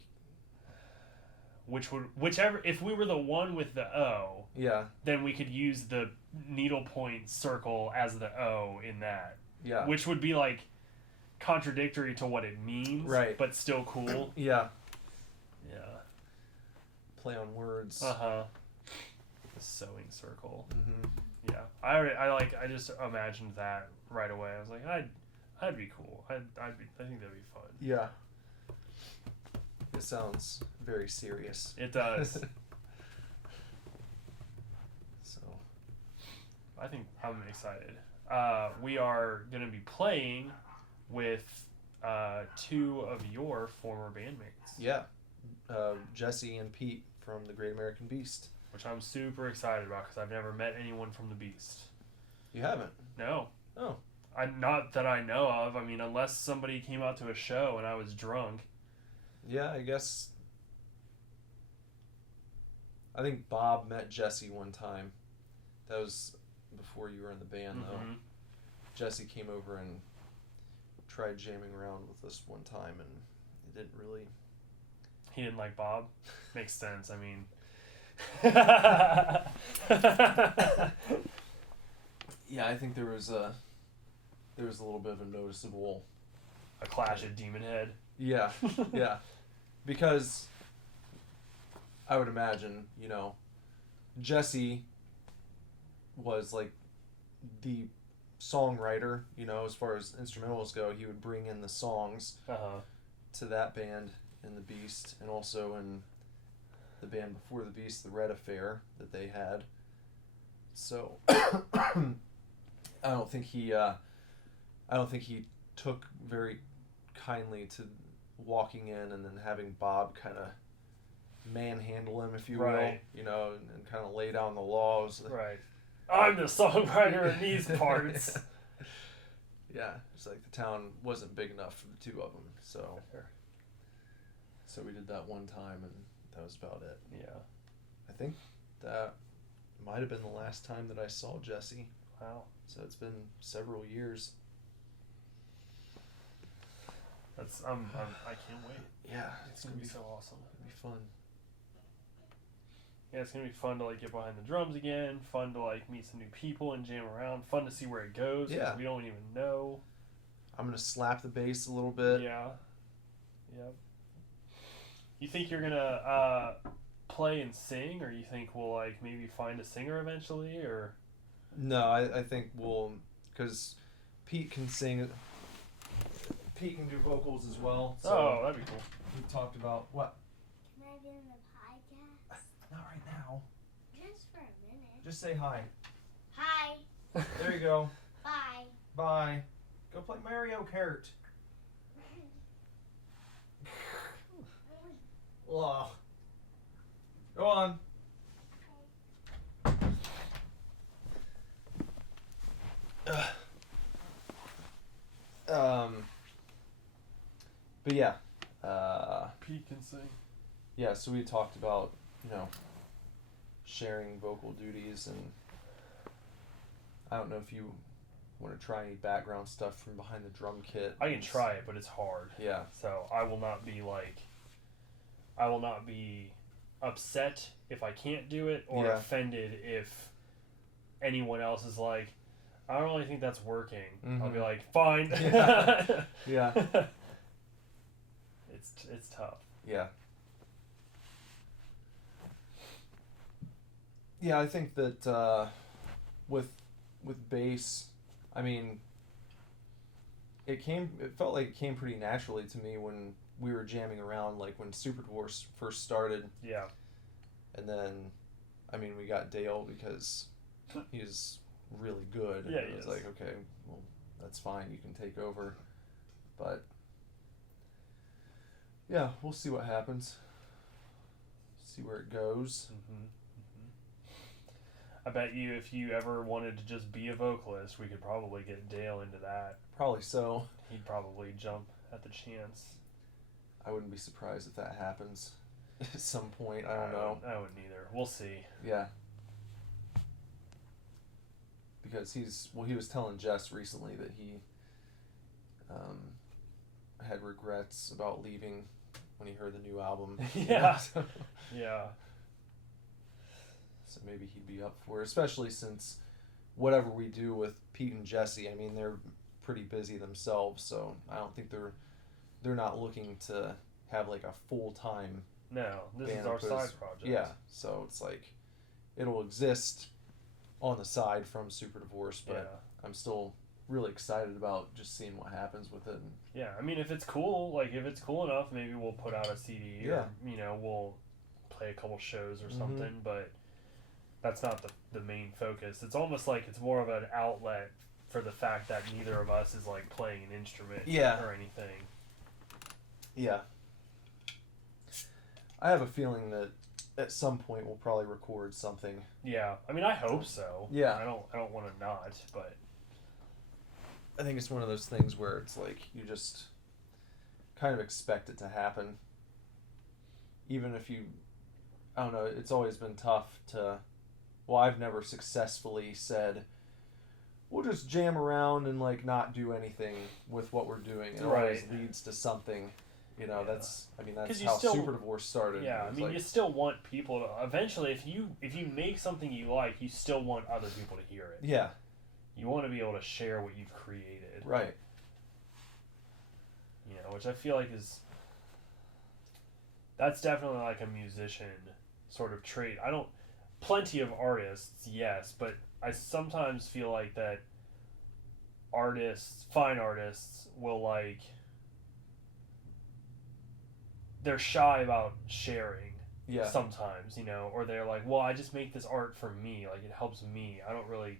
whichever, if we were the one with the O, yeah, then we could use the needlepoint circle as the O in that. Yeah. Which would be like contradictory to what it means, right? But still cool. Yeah. Yeah. Play on words. The sewing circle. Mm-hmm. Yeah. I just imagined that right away. I was like, I'd be cool. I think that'd be fun. Yeah. It sounds very serious. It does. So, I think I'm excited. We are going to be playing with two of your former bandmates. Yeah. Jesse and Pete from the Great American Beast. Which I'm super excited about because I've never met anyone from the Beast. You haven't? No. Oh. Not that I know of. I mean, unless somebody came out to a show and I was drunk. Yeah, I guess. I think Bob met Jesse one time. That was before you were in the band, though. Jesse came over and tried jamming around with us one time, and it didn't really. He didn't like Bob? Makes sense. I mean. Yeah, I think there was a little bit of a noticeable. A clash at Demon Head. Yeah, yeah. Because I would imagine, Jesse was like the songwriter, as far as instrumentals go. He would bring in the songs to that band in the Beast, and also in the band before the Beast, the Red Affair that they had. So I don't think he took very kindly to walking in and then having Bob kind of manhandle him, if you will, and kind of lay down the laws. Right. I'm the songwriter in these parts. Yeah, it's like the town wasn't big enough for the two of them, so we did that one time, and that was about it. Yeah. I think that might have been the last time that I saw Jesse. Wow. So it's been several years. I can't wait. Yeah, it's gonna be so awesome. It's gonna be fun. Yeah, it's gonna be fun to like get behind the drums again. Fun to like meet some new people and jam around. Fun to see where it goes. Yeah. We don't even know. I'm gonna slap the bass a little bit. Yeah. Yep. You think you're gonna play and sing, or you think we'll like maybe find a singer eventually, or? No, I think we'll, because Pete can sing. Pete can do vocals as well. So oh, that'd be cool. We've talked about what? Can I be in the podcast? Not right now. Just for a minute. Just say hi. Hi. There you go. Bye. Bye. Go play Mario Kart. Ugh. Go on. But yeah. Pete can sing. Yeah, so we talked about, sharing vocal duties, and I don't know if you want to try any background stuff from behind the drum kit. I can try it, but it's hard. Yeah. So I will not be upset if I can't do it, or offended if anyone else is like, I don't really think that's working. Mm-hmm. I'll be like, fine. Yeah. It's tough. Yeah. Yeah, I think that with bass, I mean, it felt like it came pretty naturally to me when we were jamming around, like when SUPERDIVORCE first started. Yeah. And then, I mean, we got Dale because he was really good. Yeah, and it was like, okay, well, that's fine, you can take over. But yeah, we'll see what happens. See where it goes. Mm-hmm. I bet you if you ever wanted to just be a vocalist, we could probably get Dale into that. Probably so. He'd probably jump at the chance. I wouldn't be surprised if that happens at some point. I don't know. I wouldn't either. We'll see. Yeah. Because he was telling Jess recently that he had regrets about leaving when he heard the new album. Yeah. Yeah. So maybe he'd be up for it, especially since whatever we do with Pete and Jesse, I mean, they're pretty busy themselves, so I don't think they're not looking to have like a full-time No, this band is our post. side project. Yeah, so it's like it'll exist on the side from SUPERDIVORCE, but Yeah. I'm still really excited about just seeing what happens with it. Yeah, I mean, if it's cool enough, maybe we'll put out a CD, or, we'll play a couple shows or something, but that's not the main focus. It's almost like it's more of an outlet for the fact that neither of us is like playing an instrument or anything. Yeah. I have a feeling that at some point we'll probably record something. Yeah, I mean, I hope so. Yeah. I don't want to not, but I think it's one of those things where it's like you just kind of expect it to happen. Even if you, I don't know, it's always been tough to, well, I've never successfully said, we'll just jam around and like not do anything with what we're doing. It always leads to something. You know, that's how SUPERDIVORCE started. Yeah, I mean, you still want people to, eventually, if you make something you like, you still want other people to hear it. Yeah. You want to be able to share what you've created. Right. You know, which I feel like that's definitely like a musician sort of trait. Plenty of artists, yes, but I sometimes feel like that fine artists will like, they're shy about sharing sometimes, you know, or they're like, well, I just make this art for me, like it helps me. I don't really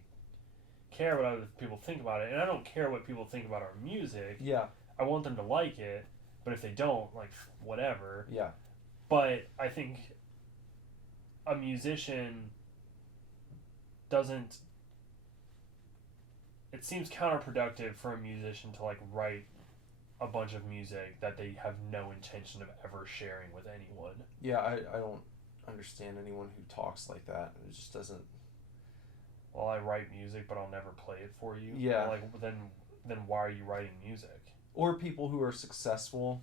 care what other people think about it, and I don't care what people think about our music. Yeah. I want them to like it, but if they don't, like, whatever. Yeah. But I think a musician doesn't... It seems counterproductive for a musician to, like, write a bunch of music that they have no intention of ever sharing with anyone. Yeah, I don't understand anyone who talks like that. It just doesn't... Well, I write music, but I'll never play it for you. Yeah. Like, then why are you writing music? Or people who are successful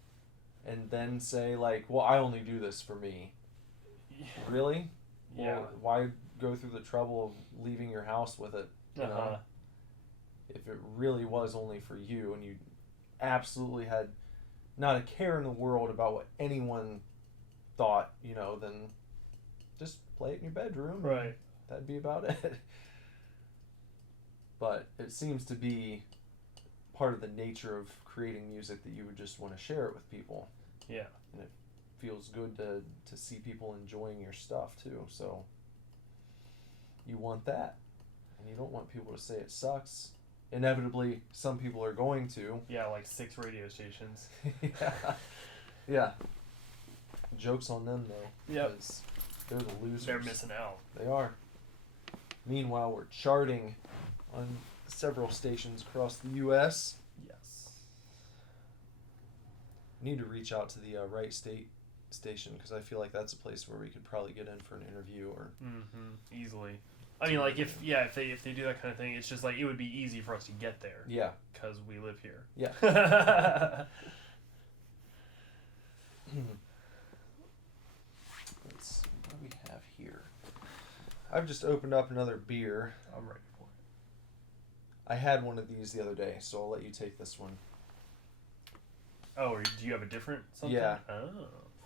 and then say, like, well, I only do this for me. Really? Yeah. Well, why go through the trouble of leaving your house with it? You know? If it really was only for you and you absolutely had not a care in the world about what anyone thought, you know, then just play it in your bedroom. Right. That'd be about it. But it seems to be part of the nature of creating music that you would just want to share it with people. Yeah. And it feels good to see people enjoying your stuff too. So you want that. And you don't want people to say it sucks. Inevitably, some people are going to. Yeah, like 6 radio stations. Yeah. Yeah. Joke's on them, though. Yep. Because they're the losers. They're missing out. They are. Meanwhile, we're charting on several stations across the U.S. Yes. Need to reach out to the Wright State station because I feel like that's a place where we could probably get in for an interview or Easily. I mean, like if they do that kind of thing, it's just like it would be easy for us to get there. Yeah. Because we live here. Yeah. Let's see, what do we have here? I've just opened up another beer. I'm ready for it. I had one of these the other day, so I'll let you take this one. Oh, or do you have a different something? Yeah. Oh.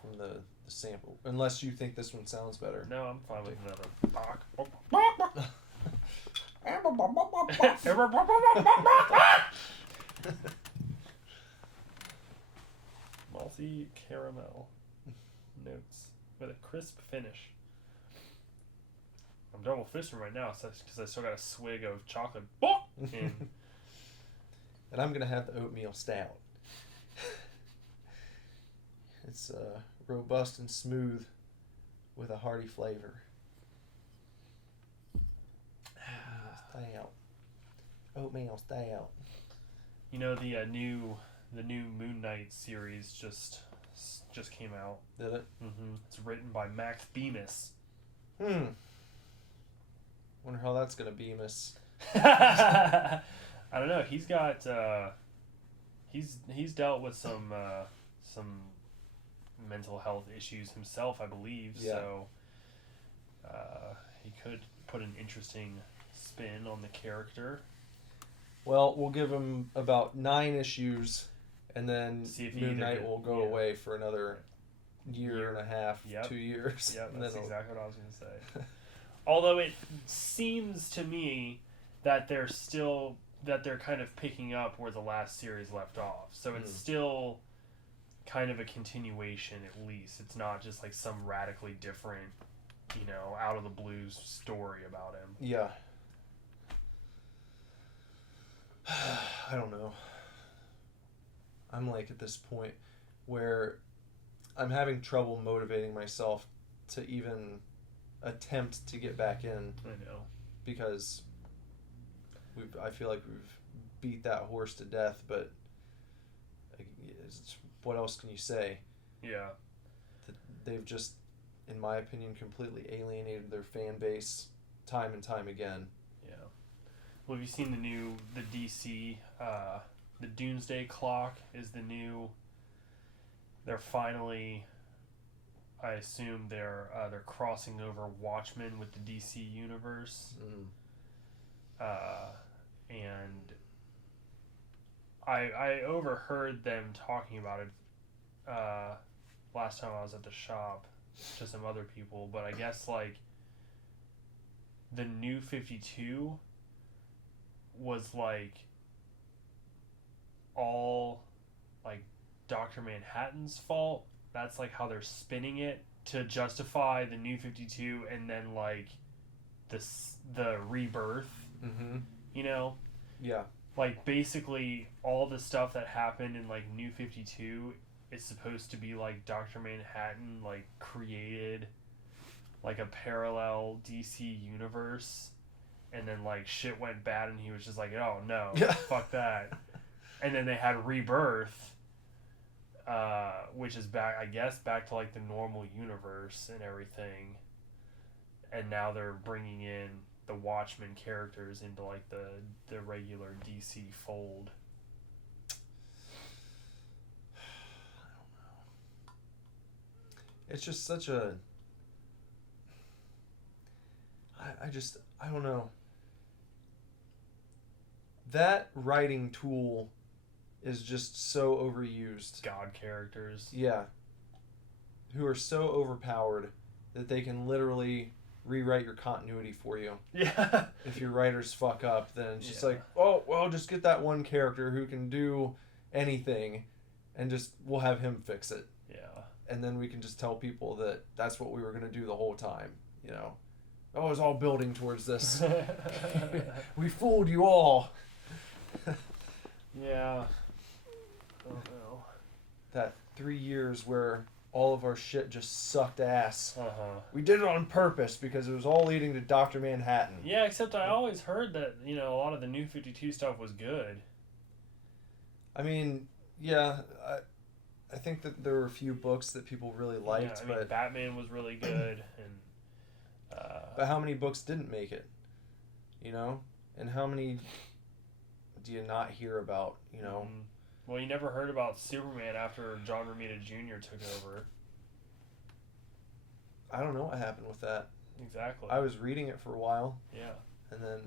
From the sample. Unless you think this one sounds better. No, I'm fine with another. Malty caramel notes with a crisp finish. I'm double fisting right now because I still got a swig of chocolate in. And I'm gonna have the oatmeal stout. It's robust and smooth with a hearty flavor. Stout. Oatmeal stout. You know the new Moon Knight series just came out. Did it? Mm-hmm. It's written by Max Bemis. Wonder how that's gonna beam us. I don't know. He's got he's dealt with some mental health issues himself, I believe. Yeah. So he could put an interesting spin on the character. Well, we'll give him about 9 issues, and then See if he Moon either Knight get- will go yeah. away for another year and a half, Yep. 2 years. Yeah, and that's then exactly what I was going to say. Although it seems to me that they're kind of picking up where the last series left off. So it's still kind of a continuation at least. It's not just like some radically different, out of the blue story about him. Yeah. I don't know. I'm like at this point where I'm having trouble motivating myself to even attempt to get back in. I know. Because I feel like we've beat that horse to death, but what else can you say? Yeah. They've just, in my opinion, completely alienated their fan base time and time again. Yeah. Well, have you seen the DC, the Doomsday Clock is the new, they're finally, I assume they're crossing over Watchmen with the DC universe. And I overheard them talking about it last time I was at the shop to some other people, but I guess like the new 52 was like all like Dr. Manhattan's fault. That's like how they're spinning it to justify the new 52 and then like the rebirth. Yeah. Like basically all the stuff that happened in like New 52 is supposed to be like Dr. Manhattan like created like a parallel DC universe, and then like shit went bad and he was just like, oh no, fuck that. And then they had Rebirth, which is back to like the normal universe and everything, and now they're bringing in the Watchmen characters into like the regular DC fold. I don't know. It's just such a... I don't know. That writing tool is just so overused. God characters. Yeah. Who are so overpowered that they can literally rewrite your continuity for you. Yeah. If your writers fuck up, then it's just Yeah. like, oh, well, just get that one character who can do anything, and just we'll have him fix it. Yeah. And then we can just tell people that that's what we were going to do the whole time, Oh, it was all building towards this. We fooled you all. Yeah. I don't know. That 3 years where all of our shit just sucked ass. Uh-huh. We did it on purpose because it was all leading to Dr. Manhattan. Yeah, except I always heard that, a lot of the New 52 stuff was good. I mean, yeah, I think that there were a few books that people really liked, Yeah, but Batman was really good, and but how many books didn't make it? you know? And how many do you not hear about, you know? Mm-hmm. Well, you never heard about Superman after John Romita Jr. took over. I don't know what happened with that. Exactly. I was reading it for a while. Yeah. And then...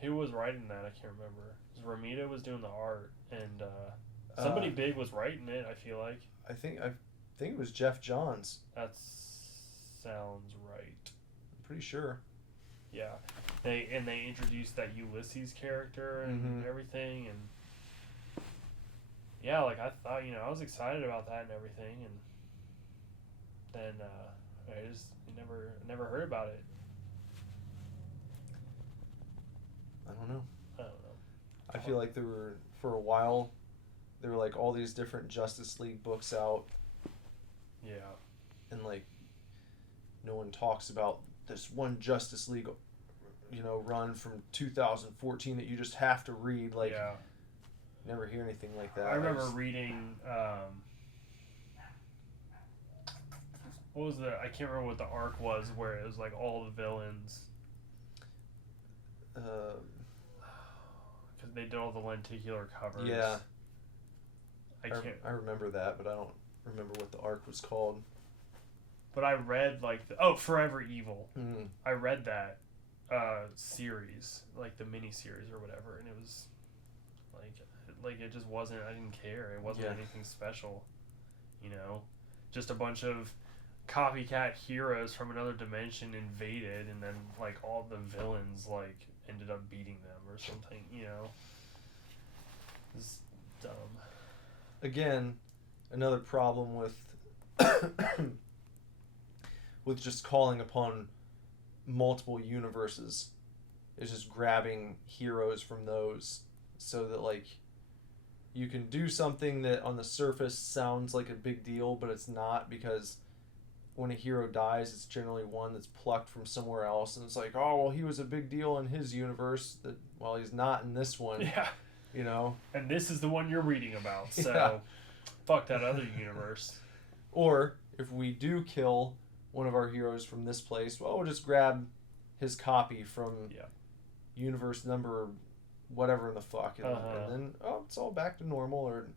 Who was writing that? I can't remember. Romita was doing the art, and somebody big was writing it, I feel like. I think it was Jeff Johns. That sounds right. I'm pretty sure. Yeah. They introduced that Ulysses character and everything, and yeah, like I thought, you know, I was excited about that and everything, and then I just never heard about it. I don't know. I feel like for a while, there were like all these different Justice League books out. Yeah. And like, no one talks about this one Justice League, you know, run from 2014 that you just have to read. Like, yeah. Never hear anything like that. I remember reading, what was I can't remember what the arc was where it was like all the villains. Because they did all the lenticular covers. Yeah. I remember that, but I don't remember what the arc was called. But I read like Forever Evil. Mm. I read that series, like the mini series or whatever, and it was like it just wasn't. I didn't care. It wasn't anything special, you know. Just a bunch of copycat heroes from another dimension invaded, and then like all the villains like ended up beating them or something, you know. It's dumb. Again, another problem with with just calling upon multiple universes is just grabbing heroes from those so that like you can do something that on the surface sounds like a big deal, but it's not, because when a hero dies, it's generally one that's plucked from somewhere else, and it's like, oh, well, he was a big deal in his universe, that, well, he's not in this one. Yeah. You know? And this is the one you're reading about, so fuck that other universe. Or, if we do kill one of our heroes from this place, well, we'll just grab his copy from universe number whatever in the fuck, and then, oh, it's all back to normal. Or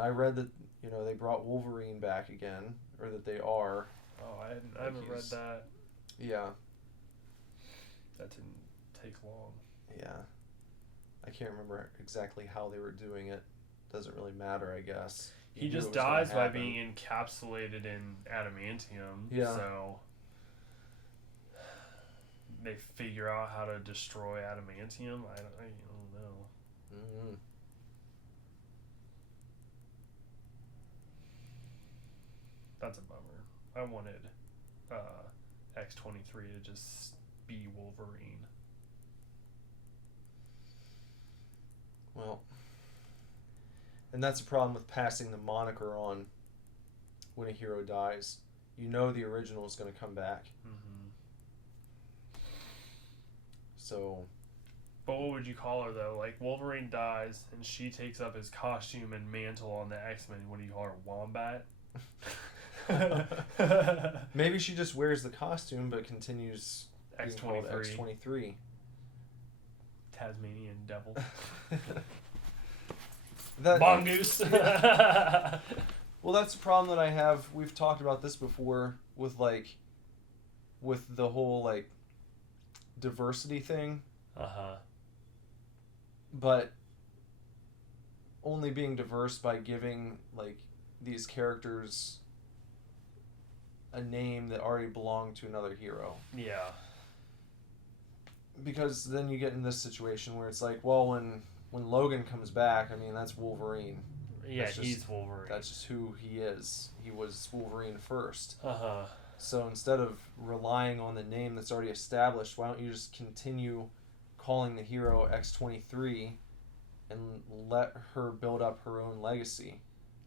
I read that, you know, they brought Wolverine back again, or that they are. Oh, I haven't read that. Yeah. That didn't take long. Yeah. I can't remember exactly how they were doing it. Doesn't really matter, I guess. He just dies by being encapsulated in adamantium. Yeah. So they figure out how to destroy adamantium. I don't know. Mm-hmm. That's a bummer. I wanted X-23 to just be Wolverine. Well, and that's the problem with passing the moniker on when a hero dies. You know the original is going to come back. Mm-hmm. So... But what would you call her, though? Like, Wolverine dies, and she takes up his costume and mantle on the X-Men. What do you call her? Wombat? Maybe she just wears the costume, but continues being called X-23. X-23. Tasmanian devil. Mongoose. Yeah. Well, that's the problem that I have. We've talked about this before with the whole like diversity thing. But only being diverse by giving like these characters a name that already belonged to another hero. Yeah. Because then you get in this situation where it's like, well, when Logan comes back, I mean, that's Wolverine. Yeah, he's Wolverine. That's just who he is. He was Wolverine first. Uh-huh. So instead of relying on the name that's already established, why don't you just continue calling the hero X-23 and let her build up her own legacy?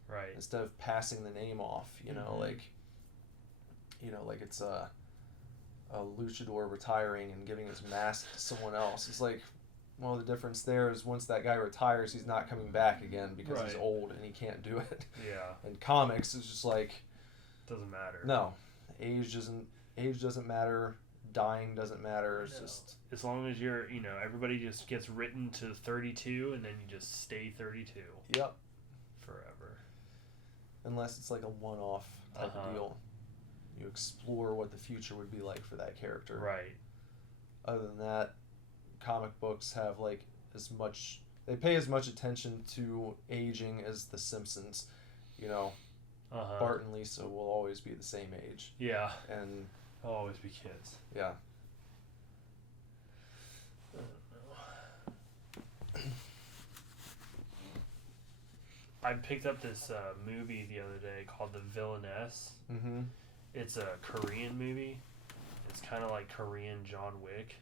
Right. Instead of passing the name off, you know, like it's a luchador retiring and giving his mask to someone else. It's like, well, the difference there is once that guy retires, he's not coming back again because he's old and he can't do it. Yeah. In comics, it's just like... Doesn't matter. No. Age doesn't matter. dying doesn't matter. It's No. just as long as you're, everybody just gets written to 32 and then you just stay 32 yep. forever. Unless it's like a one-off type Uh-huh. of deal. You explore what the future would be like for that character. Right. Other than that, comic books have like they pay as much attention to aging as The Simpsons. Uh-huh. Bart and Lisa will always be the same age. Yeah. And They'll always be kids. yeah. I don't know. I picked up this movie the other day called The Villainess. Mm-hmm. It's a Korean movie. It's kind of like Korean John Wick,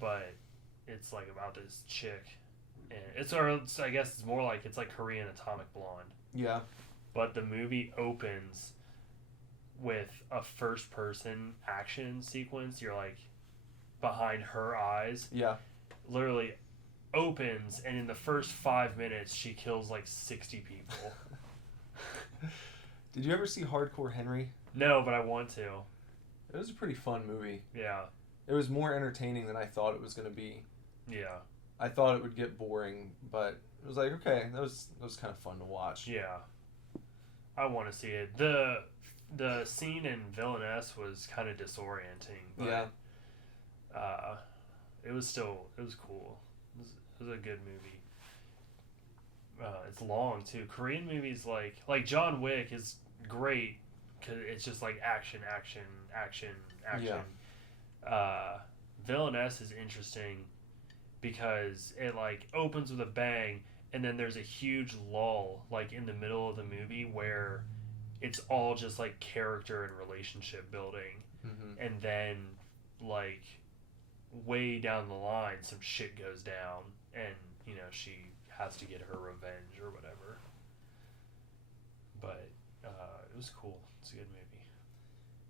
but it's like about this chick, and I guess it's more like it's like Korean Atomic Blonde. Yeah. But the movie opens with a first-person action sequence. You're like behind her eyes. Yeah. Literally opens, and in the first 5 minutes, she kills like 60 people. Did you ever see Hardcore Henry? No, but I want to. It was a pretty fun movie. Yeah. It was more entertaining than I thought it was going to be. Yeah. I thought it would get boring, but it was like, okay, that was kind of fun to watch. Yeah. I want to see it. The scene in Villainess was kind of disorienting, but Yeah. it was cool. It was a good movie. It's long too. Korean movies like John Wick is great because it's just like action. Villainess is interesting because it like opens with a bang, and then there's a huge lull like in the middle of the movie where it's all just like character and relationship building, Mm-hmm. and then like way down the line some shit goes down, and she has to get her revenge or whatever. But it was cool. It's a good movie.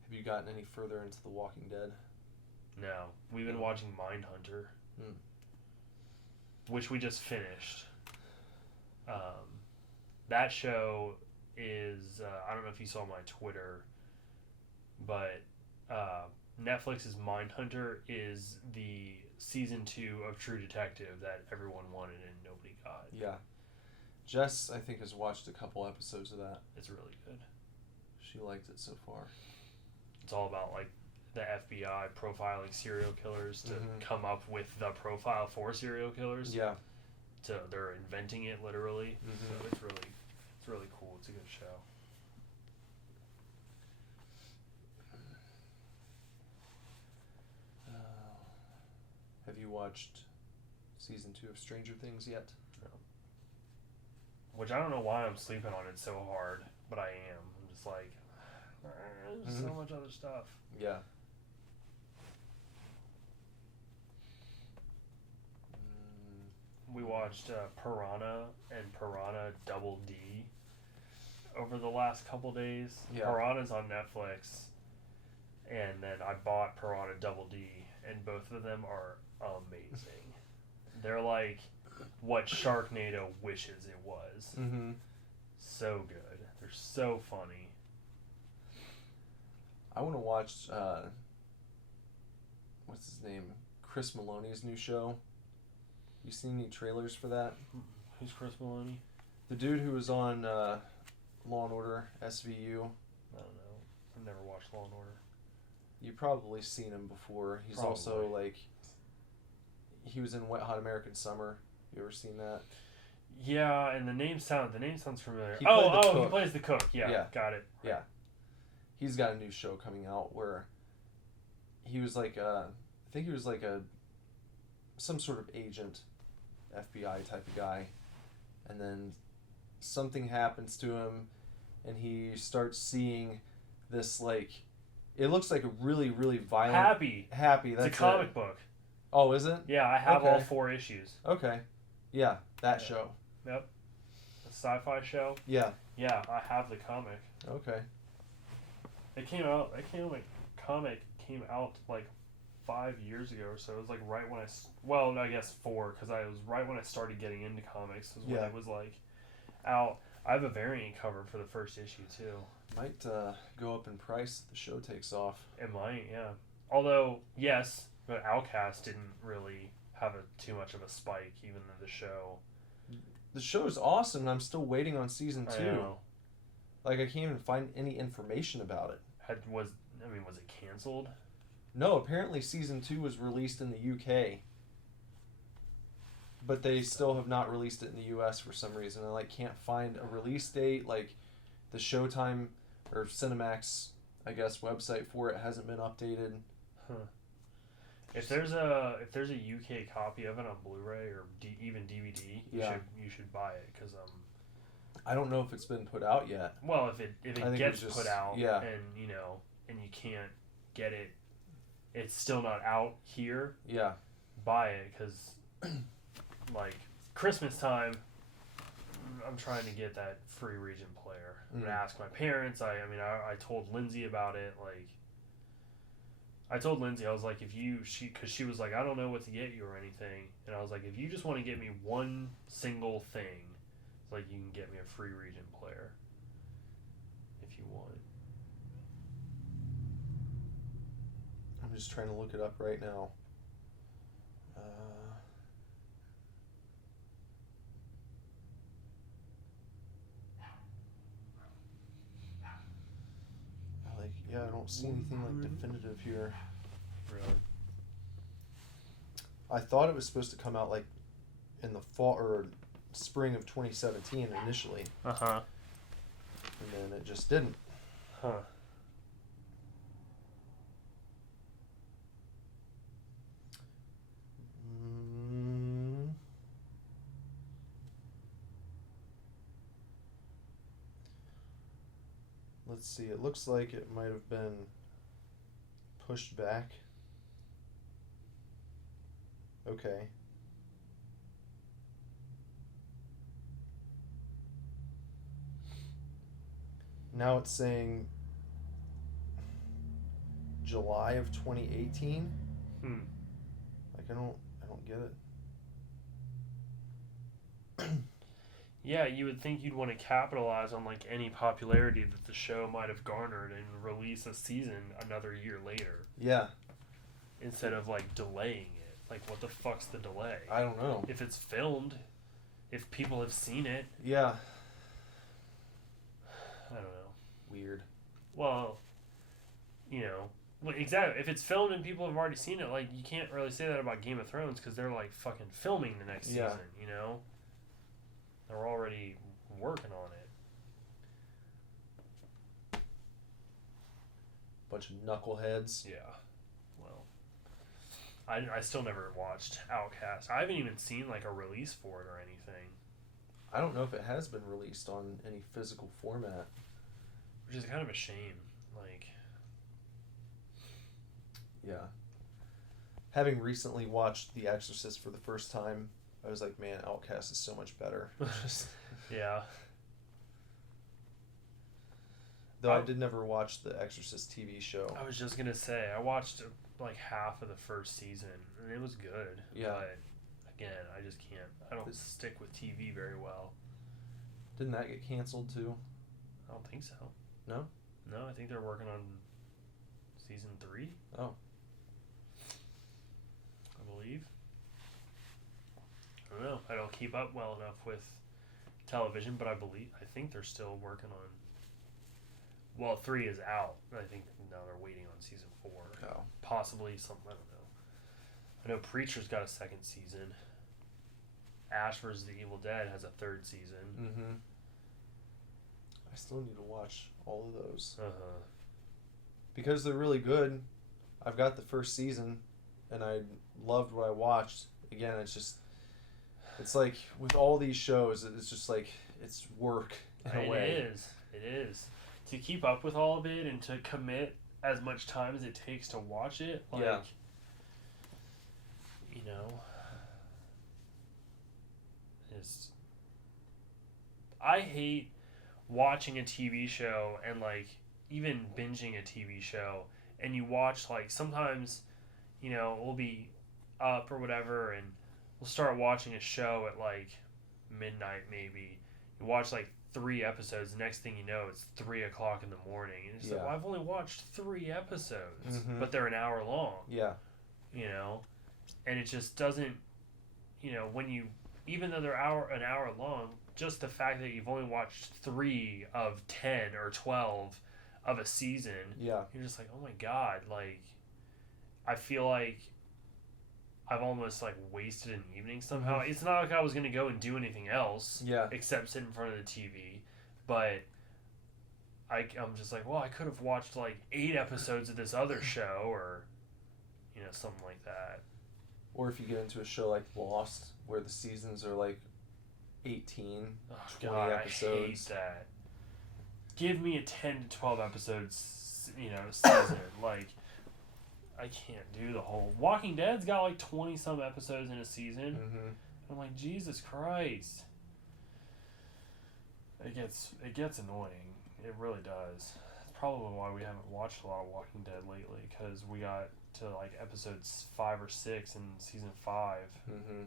Have you gotten any further into The Walking Dead? No, we've been watching Mindhunter, which we just finished. That show is I don't know if you saw my Twitter, but Netflix's Mindhunter is the season 2 of True Detective that everyone wanted and nobody got. Yeah. Jess, I think, has watched a couple episodes of that. It's really good. She liked it so far. It's all about like the FBI profiling serial killers to Mhm. come up with the profile for serial killers. Yeah. They're inventing it literally. Mhm. So it's really cool. It's a good show. Have you watched season 2 of Stranger Things yet? Which I don't know why I'm sleeping on it so hard, but I am. I'm just like, there's so much other stuff. Yeah. We watched Piranha and Piranha Double D over the last couple days. Yeah. Piranha's on Netflix, and then I bought Piranha Double D, and both of them are amazing. They're like what Sharknado wishes it was. Mm-hmm. So good. They're so funny. I want to watch, what's his name? Chris Maloney's new show. You seen any trailers for that? Who's Chris Maloney? The dude who was on Law & Order, SVU. I don't know. I've never watched Law and Order. You've probably seen him before. He's also Probably. like, he was in Wet Hot American Summer. You ever seen that? Yeah, and the name sounds familiar. He played the he cook. plays the cook. Yeah, Yeah. got it. Yeah. He's got a new show coming out where he was like I think he was like some sort of agent, FBI type of guy, and then something happens to him and he starts seeing this like, it looks like a really, really violent... Happy, that's it's a comic book. Oh, is it? Yeah, I have Okay. all 4 issues. Okay. Yeah, that Yeah. show. Yep. A sci-fi show. Yeah. Yeah, I have the comic. Okay. Comic came out like 5 years ago or so. It was like right when I guess 4, because I was right when I started getting into comics. Was when Yeah. it was like out. I have a variant cover for the first issue too. Might go up in price if the show takes off. It might, yeah. Although, yes, but Outcast didn't really have too much of a spike, even though the show. The show is awesome, and I'm still waiting on season 2. I know. Like, I can't even find any information about it. Was it canceled? No, apparently season 2 was released in the UK. But they still have not released it in the US for some reason. I can't find a release date. Like, the Showtime or Cinemax, I guess, website for it hasn't been updated. Huh. If there's a UK copy of it on Blu-ray or even DVD, you should buy it because I don't know if it's been put out yet. Well, if it gets put out, yeah. and you can't get it, it's still not out here. Yeah. Buy it because, like, Christmas time, I'm trying to get that free region player. I'm gonna ask my parents. I told Lindsay about it. Like, I told Lindsay, I was like, because she was like, I don't know what to get you or anything, and I was like, if you just want to get me one single thing, it's like you can get me a free region player if you want. I'm just trying to look it up right now. I don't see anything like definitive here. Really? I thought it was supposed to come out like in the fall or spring of 2017 initially. Uh-huh. And then it just didn't. Huh. Let's see, it looks like it might have been pushed back. Okay. Now it's saying July of 2018. Like I don't get it. Yeah, you would think you'd want to capitalize on like any popularity that the show might have garnered and release a season another year later. Yeah. Instead of like delaying it. Like, what the fuck's the delay? I don't know. If it's filmed, if people have seen it. Yeah. I don't know. Weird. Well, exactly. If it's filmed and people have already seen it, like, you can't really say that about Game of Thrones because they're like fucking filming the next season, They're already working on it. Bunch of knuckleheads. Yeah. Well, I still never watched Outcast. I haven't even seen like a release for it or anything. I don't know if it has been released on any physical format. Which is kind of a shame. Like, yeah. Having recently watched The Exorcist for the first time, I was like, man, Outcast is so much better. Yeah. Though I did never watch the Exorcist TV show. I was just going to say, I watched like half of the first season, and it was good. Yeah. But, again, I just can't. I don't stick with TV very well. Didn't that get canceled, too? I don't think so. No? No, I think they're working on season 3. Oh. I believe. I don't know. I don't keep up well enough with television, but I think they're still working on. Well, 3 is out. I think now they're waiting on season 4. Oh. Possibly something. I don't know. I know Preacher's got a 2nd season. Ash vs. the Evil Dead has a 3rd season. Mm-hmm. I still need to watch all of those. Uh-huh. Because they're really good. I've got the first season, and I loved what I watched. Again, it's like with all these shows, it's just like it's work in a way. It is. To keep up with all of it and to commit as much time as it takes to watch it, like, yeah. I hate watching a TV show and, like, even binging a TV show, and you watch, like, sometimes, we'll be up or whatever, and we'll start watching a show at, like, midnight maybe. You watch, like, 3 episodes. The next thing you know, it's 3 o'clock in the morning. And it's like, well, I've only watched 3 episodes, but they're an hour long. Yeah. You know? And it just doesn't, you know, when you, even though they're an hour long, just the fact that you've only watched 3 of 10 or 12 of a season, you're just like, oh my God, like, I feel like I've almost like wasted an evening somehow. It's not like I was going to go and do anything else except sit in front of the TV, but I'm just like, well, I could have watched like 8 episodes of this other show or, you know, something like that. Or if you get into a show like Lost, where the seasons are like 18, 20 episodes. I hate that. Give me a 10 to 12 episodes, you know, season. Like, I can't do the whole... Walking Dead's got like 20-some episodes in a season. I'm like, Jesus Christ. It gets annoying. It really does. It's probably why we haven't watched a lot of Walking Dead lately, because we got to like episodes 5 or 6 in season 5,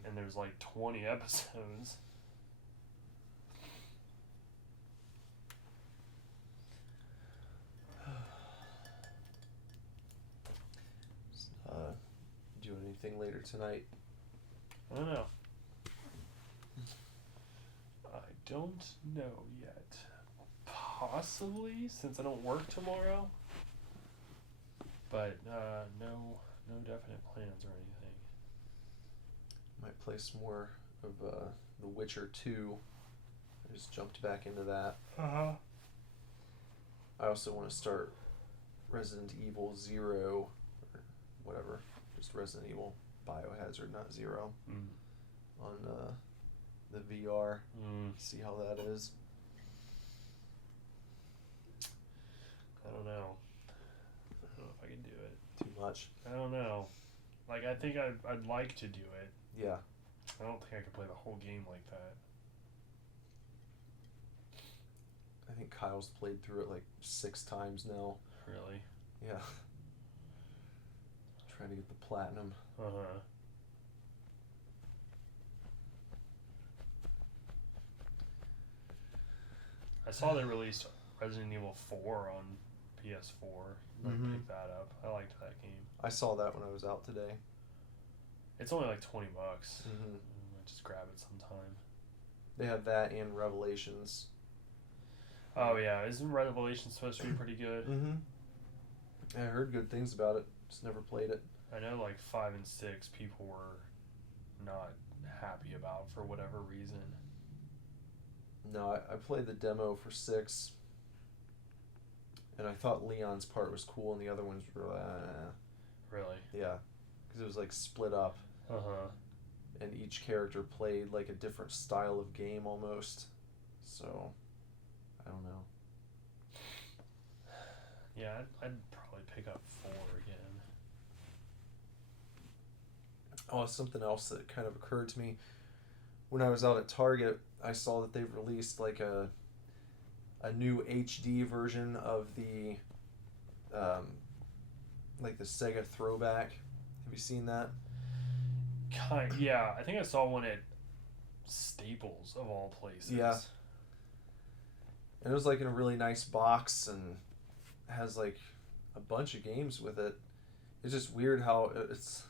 and there's like 20 episodes. Do anything later tonight? I don't know. I don't know yet. Possibly, since I don't work tomorrow. But no definite plans or anything. Might play some more of The Witcher 2. I just jumped back into that. I also want to start Resident Evil 0, or whatever, just Resident Evil Biohazard, not 0, on the VR. See how that is. I don't know if I can do it. Too much. I don't know. Like, I think I'd like to do it. Yeah. I don't think I could play the whole game like that. I think Kyle's played through it like 6 times now. Really? Yeah. Trying to get the platinum. I saw they released Resident Evil 4 on PS4. I picked that up. I liked that game. I saw that when I was out today. It's only like $20. I just grab it sometime. They have that and Revelations. Oh yeah, isn't Revelations supposed to be pretty good? I heard good things about it. Just never played it. I know like 5 and 6 people were not happy about for whatever reason. No, I played the demo for 6, and I thought Leon's part was cool, and the other ones were Really? Yeah, because it was like split up. And each character played like a different style of game almost. So, I don't know. Yeah, I'd probably pick up 4 again. Oh, something else that kind of occurred to me. When I was out at Target, I saw that they've released like a new HD version of the like the Sega Throwback. Have you seen that? Yeah, I think I saw one at Staples of all places. Yeah. And it was like in a really nice box and has like a bunch of games with it. It's just weird how it's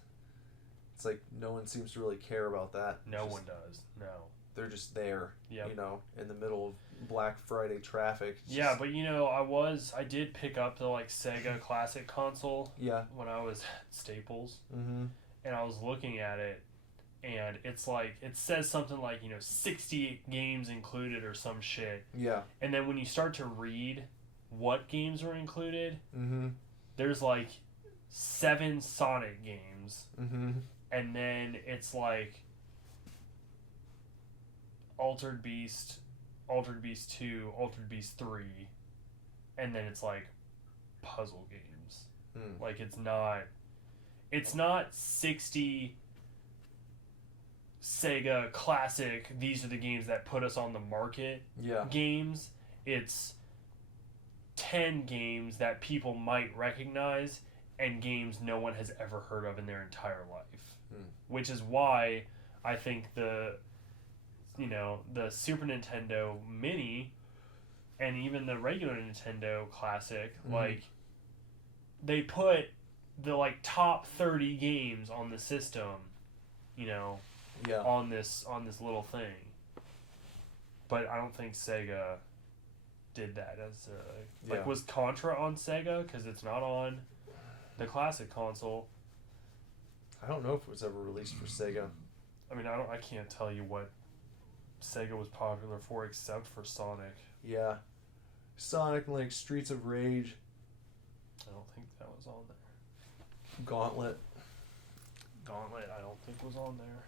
like no one seems to really care about that. No one does. No. They're just there, Yep. you know, in the middle of Black Friday traffic. Yeah, but you know, I did pick up the like Sega Classic console. Yeah. When I was at Staples. And I was looking at it, and it's like, it says something like, you know, 60 games included or some shit. Yeah. And then when you start to read what games are included, there's like 7 Sonic games. And then it's like Altered Beast 2, Altered Beast 3, and then it's like puzzle games. Like it's not 60 Sega Classic, these are the games that put us on the market games. It's 10 games that people might recognize and games no one has ever heard of in their entire life. Which is why I think the Super Nintendo Mini and even the regular Nintendo Classic, like, they put the, like, top 30 games on the system, you know, on this little thing. But I don't think Sega did that as like, was Contra on Sega? Because it's not on the classic console. I don't know if it was ever released for Sega. I mean, I can't tell you what Sega was popular for except for Sonic. Yeah. Sonic, like Streets of Rage. I don't think that was on there. Gauntlet, I don't think was on there.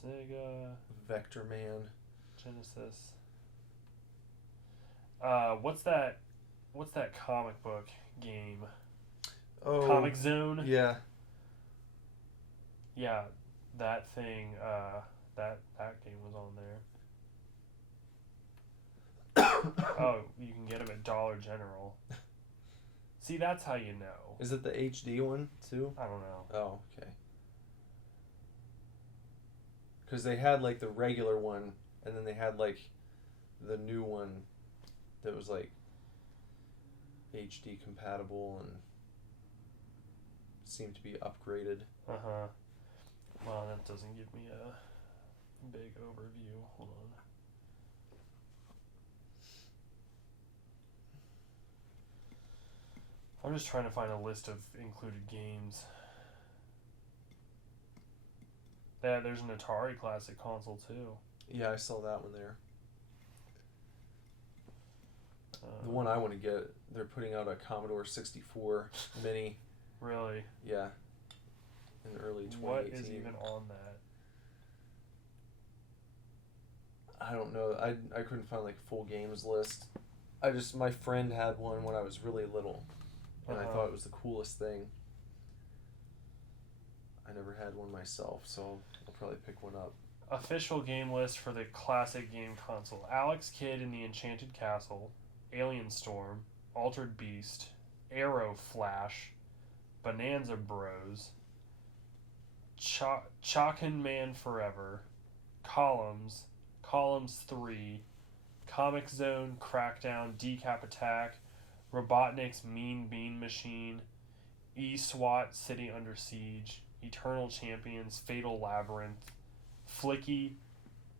Sega, Vector Man, Genesis. What's that comic book game? Oh, Comic Zone. Yeah. Yeah, that thing. That game was on there. Oh, you can get them at Dollar General. See, that's how you know. Is it the HD one too? I don't know. Oh, okay. Because they had like the regular one, and then they had like the new one that was like HD compatible and seemed to be upgraded. Well, that doesn't give me a big overview. Hold on. I'm just trying to find a list of included games. Yeah, there's an Atari Classic console too. Yeah, I saw that one there. The one I want to get, they're putting out a Commodore 64 Mini. Really? Yeah. In early 2018. What is even on that? I don't know. I couldn't find like a full games list. My friend had one when I was really little, and I thought it was the coolest thing. I never had one myself, so I'll probably pick one up. Official game list for the classic game console: Alex Kidd in the Enchanted Castle, Alien Storm, Altered Beast, Arrow Flash, Bonanza Bros, Chalkin Man Forever, Columns 3, Comic Zone, Crackdown, Decap Attack, Robotnik's Mean Bean Machine, E-SWAT City Under Siege, Eternal Champions, Fatal Labyrinth, Flicky,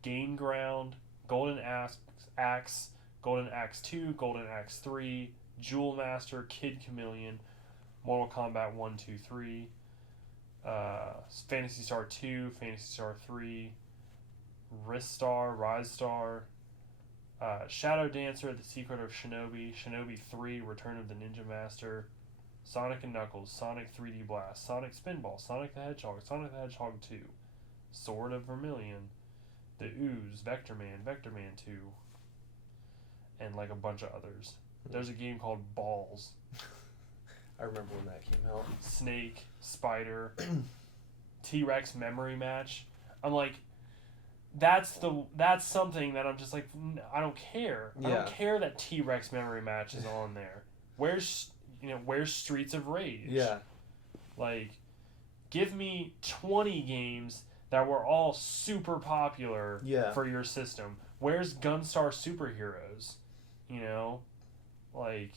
Gain Ground, Golden Axe, Golden Axe 2, Golden Axe 3, Jewel Master, Kid Chameleon, Mortal Kombat 1, 2, 3, Phantasy Star 2, Phantasy Star 3, Ristar, Rise Star, Shadow Dancer, The Secret of Shinobi, Shinobi 3, Return of the Ninja Master, Sonic and Knuckles, Sonic 3D Blast, Sonic Spinball, Sonic the Hedgehog, Sonic the Hedgehog 2, Sword of Vermilion, The Ooze, Vector Man 2, and like a bunch of others. There's a game called Balls. I remember when that came out. Snake, Spider, T-Rex Memory Match. I'm like, that's something that I'm just like, I don't care. I don't care that T-Rex Memory Match is on there. Where's Streets of Rage? Yeah. Like, give me 20 games that were all super popular for your system. Where's Gunstar Superheroes? You know? Like,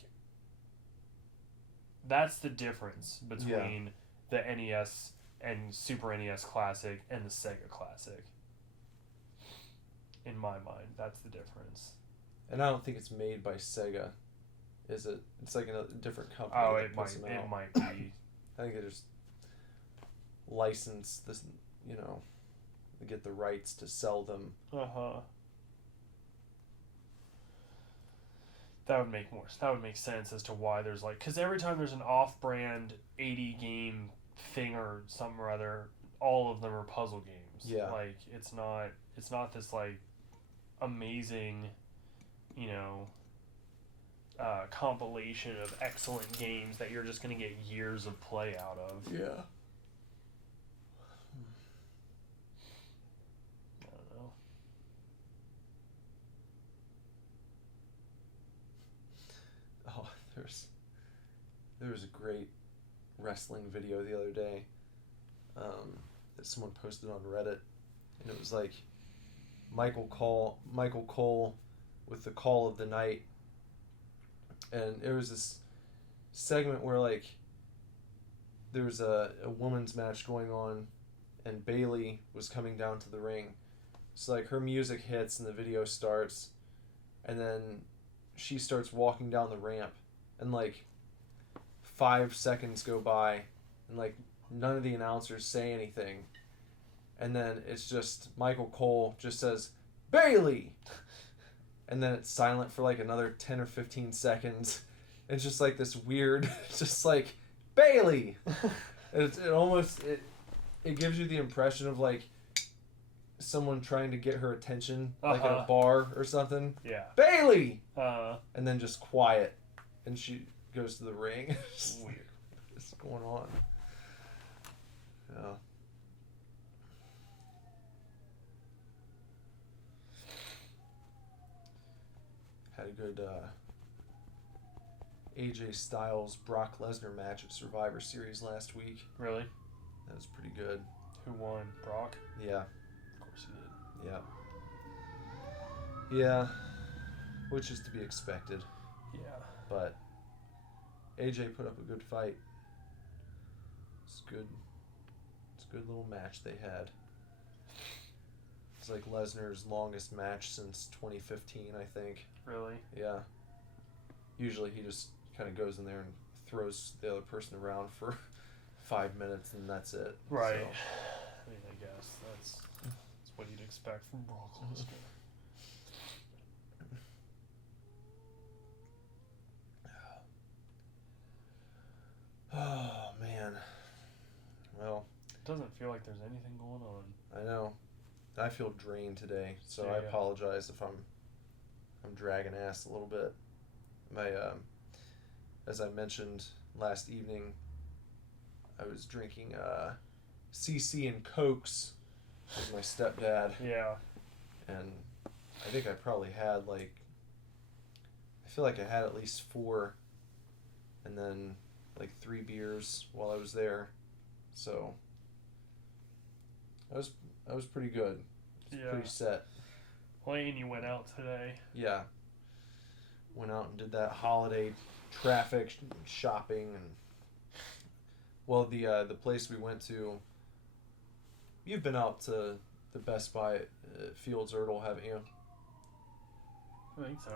that's the difference between the NES and Super NES Classic and the Sega Classic. In my mind, that's the difference. And I don't think it's made by Sega, is it? It's like a different company. Oh, it might be. I think they just license this, they get the rights to sell them. That would make sense as to why there's like, because every time there's an off-brand 80 game thing or something or other, all of them are puzzle games. Yeah. Like, it's not this like amazing, compilation of excellent games that you're just gonna get years of play out of. Yeah. I don't know. Oh, there was a great wrestling video the other day that someone posted on Reddit, and it was like Michael Cole with the Call of the Night, and it was this segment where like there was a women's match going on, and Bayley was coming down to the ring. So like her music hits and the video starts, and then she starts walking down the ramp, and like 5 seconds go by, and like none of the announcers say anything, and then it's just Michael Cole just says Bayley, and then it's silent for like another 10 or 15 seconds. It's just like this weird, just like Bayley. It gives you the impression of like someone trying to get her attention, like at a bar or something. Yeah. Bayley. And then just quiet, and she goes to the ring. Weird. What's going on? Yeah. Had a good AJ Styles Brock Lesnar match at Survivor Series last week. Really? That was pretty good. Who won? Brock? Yeah. Of course he did. Yeah. Yeah. Which is to be expected. Yeah. But AJ put up a good fight. It's good. It's a good little match they had. It's like Lesnar's longest match since 2015, I think. Really? Yeah. Usually he just kind of goes in there and throws the other person around for 5 minutes and that's it. Right. So. I mean, I guess that's what you'd expect from Brock Lesnar. Oh, man. Well. It doesn't feel like there's anything going on. I know. I feel drained today, so Yeah, I yeah. apologize if I'm dragging ass a little bit. My as I mentioned last evening, I was drinking CC and Cokes with my stepdad, Yeah. and I think I probably had like, I feel like I had at least 4, and then like 3 beers while I was there, so I was pretty good. Yeah. Pretty set. Well, and you went out today. Yeah. Went out and did that holiday traffic shopping, and well, the place we went to. You've been out to the Best Buy at Fields Erdel, haven't you? I think so.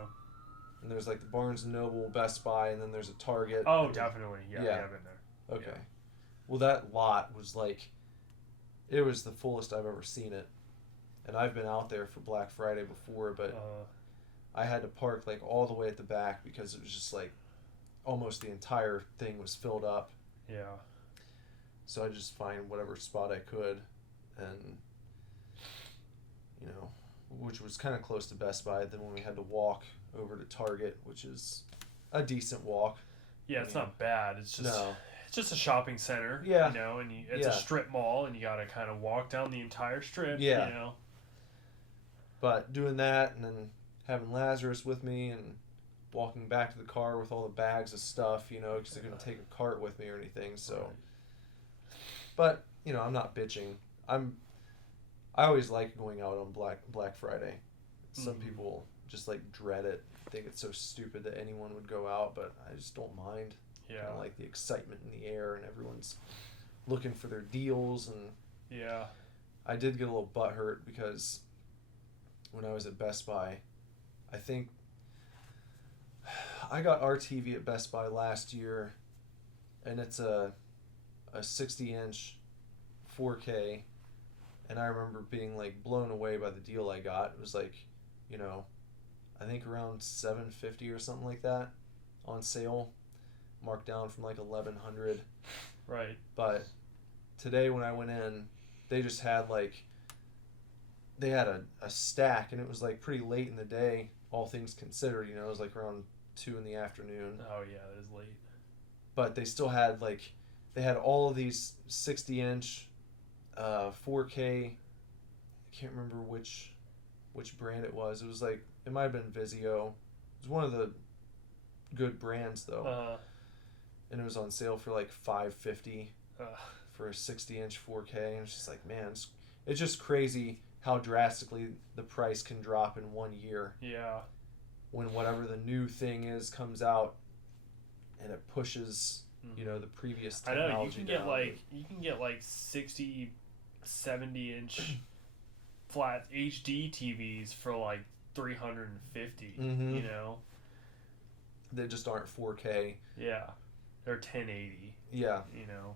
And there's like the Barnes and Noble, Best Buy, and then there's a Target. Oh, definitely. Yeah, Yeah. I've been there. Okay. Yeah. Well, that lot was like, it was the fullest I've ever seen it. And I've been out there for Black Friday before, but I had to park like all the way at the back because it was just like almost the entire thing was filled up. Yeah. So I just find whatever spot I could, and you know, which was kind of close to Best Buy. Then when we had to walk over to Target, which is a decent walk. Yeah, it's not bad. It's just No. it's just a shopping center. Yeah. You know, and it's a Yeah. strip mall, and you got to kind of walk down the entire strip. Yeah. You know. But doing that and then having Lazarus with me and walking back to the car with all the bags of stuff, you know, because I couldn't take a cart with me or anything. So, Right. but you know, I'm not bitching. I always like going out on Black Friday. Some Mhm. people just like dread it, think it's so stupid that anyone would go out, but I just don't mind. Yeah. Kind of like the excitement in the air, and everyone's looking for their deals. And Yeah. I did get a little butthurt because when I was at Best Buy, I think I got our TV at Best Buy last year, and it's a 60-inch 4K, and I remember being like blown away by the deal I got. It was like, you know, I think around $750 or something like that on sale, marked down from like $1,100. Right. But today when I went in, they just had like, they had a stack, and it was like pretty late in the day, all things considered, you know, it was like around 2 in the afternoon. Oh yeah, that is late. But they still had like, they had all of these 60-inch 4K, I can't remember which brand it was. It was like, it might have been Vizio. It was one of the good brands though. And it was on sale for like $550 for a 60-inch 4K, and it's just like, man, it's just crazy how drastically the price can drop in 1 year. Yeah. When whatever the new thing is comes out, and it pushes, the previous technology. I know, you can get down. 60, 70-inch flat HD TVs for like $350, Mhm. you know? They just aren't 4K. Yeah. They're 1080. Yeah. You know?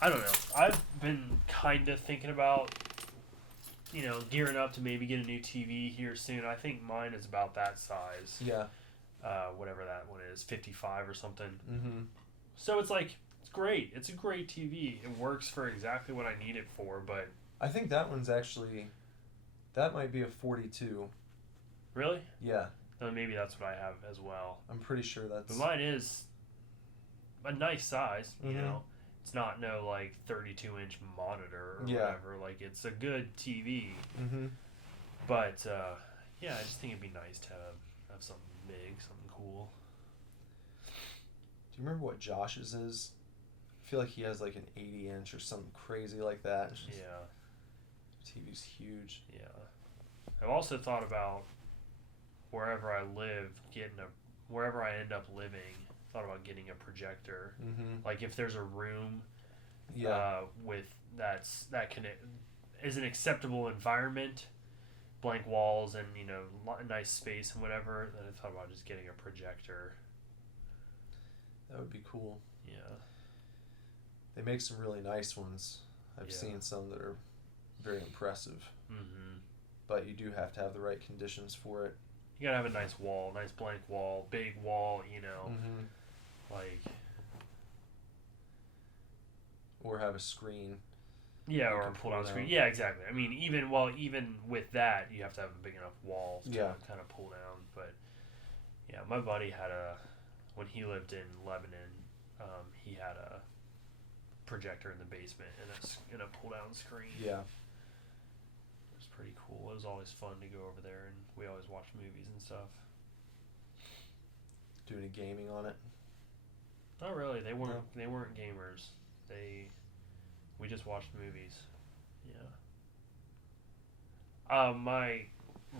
I don't know. I've been kind of thinking about, gearing up to maybe get a new TV here soon. I think mine is about that size. Yeah. Whatever that one is, 55 or something. Mm-hmm. So it's like, it's great. It's a great TV. It works for exactly what I need it for, but... I think that one's actually... That might be a 42. Really? Yeah. Maybe that's what I have as well. I'm pretty sure that's... But mine is a nice size, you Mhm. know. It's not no, 32-inch monitor or whatever. Like, it's a good TV. Mm-hmm. But, yeah, I just think it'd be nice to have something big, something cool. Do you remember what Josh's is? I feel like he has like an 80-inch or something crazy like that. It's just, Yeah. TV's huge. Yeah. I've also thought about wherever I live, wherever I end up living, thought about getting a projector. Mm-hmm. Like if there's a room with that is an acceptable environment, blank walls and nice space and whatever, then I thought about just getting a projector. That would be cool. Yeah. They make some really nice ones. I've seen some that are very impressive. Mm-hmm. But you do have to have the right conditions for it. You gotta have a nice wall, nice blank wall, big wall, Mm-hmm. like... Or have a screen. Yeah, You or a can pull-down pull screen. down. Yeah, exactly. I mean, even with that, you have to have a big enough wall to kind of pull down. But, yeah, my buddy had when he lived in Lebanon, he had a projector in the basement and a pull-down screen. Yeah. It was pretty cool. It was always fun to go over there, and we always watched movies and stuff. Do any gaming on it? Not really. They weren't gamers. We just watched movies. Yeah. My